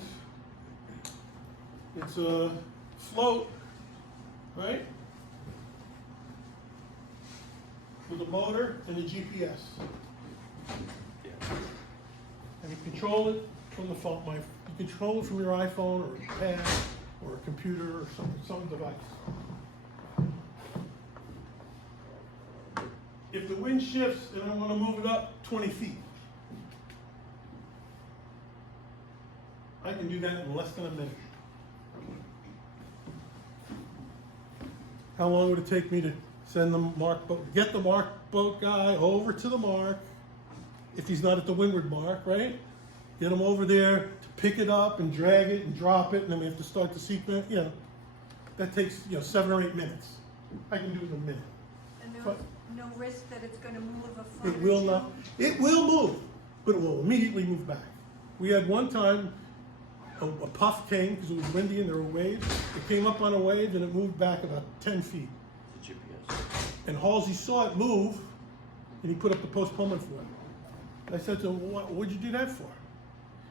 it's a float, right? With a motor and a GPS. And you control it from the phone. You control it from your iPhone or a pad or a computer or some device. If the wind shifts and I want to move it up 20 feet, I can do that in less than a minute. How long would it take me to send the mark boat, get the mark boat guy over to the mark, if he's not at the windward mark, right? Get him over there to pick it up and drag it and drop it, and then we have to start the sequence. That takes 7 or 8 minutes. I can do it in a minute. And But no risk that it's gonna move a foot it or will two? not. It will move, but it will immediately move back. We had one time a puff came because it was windy and there were waves. It came up on a wave and it moved back about 10 feet. The GPS. And Halsey saw it move, and he put up the postponement for it. I said to him, what'd you do that for?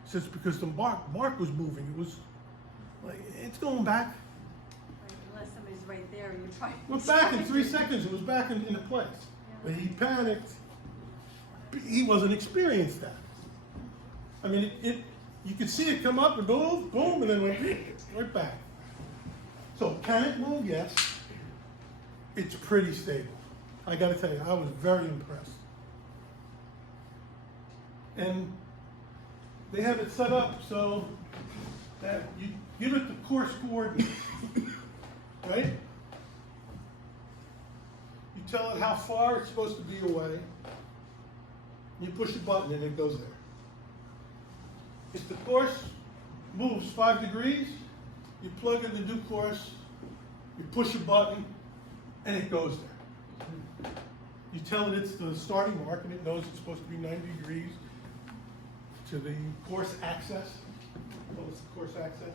He says, because the mark was moving. It was like, it's going back. Like, unless somebody's right there and you're trying. Went back in 3 seconds. It was back into place. But he panicked. He wasn't experienced that. I mean, you could see it come up and boom, boom, and then went right back. So can it move? Yes. It's pretty stable. I got to tell you, I was very impressed. And they have it set up so that you give it the course coordinates, right? You tell it how far it's supposed to be away. You push a button and it goes there. If the course moves 5 degrees, you plug in the new course, you push a button, and it goes there. You tell it it's the starting mark, and it knows it's supposed to be 90 degrees to the course access. Well, it's the course access.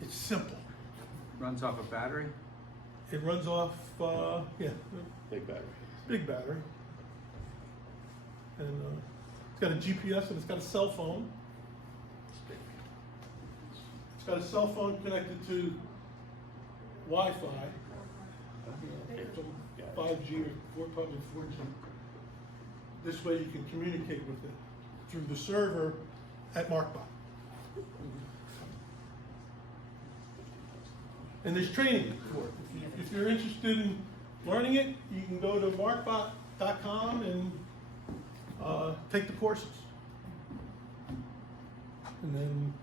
It's simple. Runs off a battery? It runs off, Big battery. big battery. And it's got a GPS and it's got a cell phone. It's got a cell phone connected to Wi-Fi. So 5G or probably 4G. This way you can communicate with it through the server at MarkBot. And there's training for it. If you're interested in learning it, you can go to markbot.com and take the courses. And then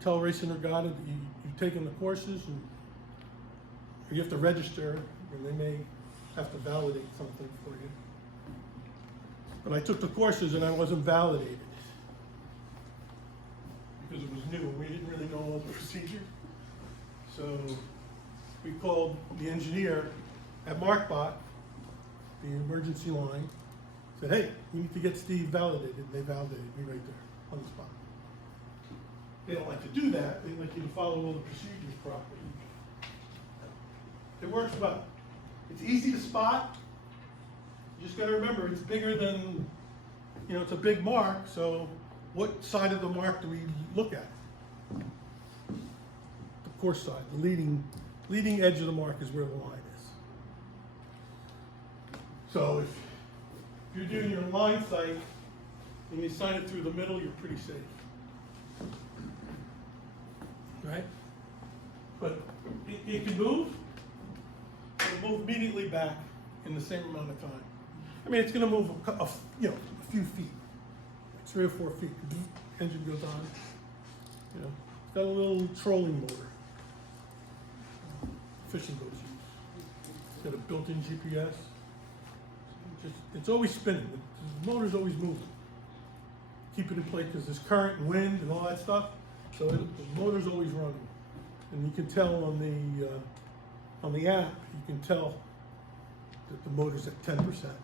tell Race and Regatta that you've taken the courses, and you have to register, and they may have to validate something for you. But I took the courses and I wasn't validated because it was new. We didn't really know all the procedures. So we called the engineer at MarkBot, the emergency line, said, hey, you need to get Steve validated. And they validated me right there on the spot. They don't like to do that. They like you to follow all the procedures properly. It works well. It's easy to spot. You just gotta remember, it's bigger than, it's a big mark, so what side of the mark do we look at? The course side, the leading edge of the mark is where the line is. So if you're doing your line sight and you sign it through the middle, you're pretty safe. Right? But it can move. It'll move immediately back in the same amount of time. I mean, it's going to move a few feet, like 3 or 4 feet. Engine goes on. It's got a little trolling motor. Fishing boats use. It's got a built-in GPS. It's always spinning. The motor's always moving. Keep it in place because there's current and wind and all that stuff. So the motor's always running, and you can tell on the app. You can tell that the motor's at 10%, 15%.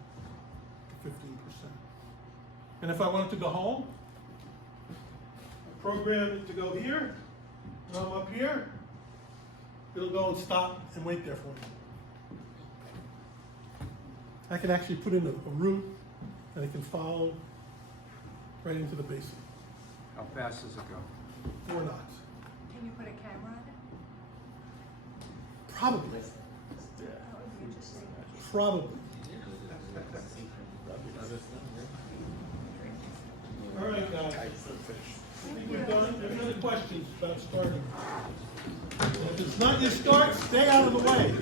And if I want it to go home, I program it to go here. When I'm up here, it'll go and stop and wait there for me. I can actually put in a route that I can follow right into the basin. How fast does it go? 4 knots. Can you put a camera on it? Probably. That would be interesting. Probably. All right, guys. I think we're done. Any other questions about starting? If it's not your start, stay out of the way.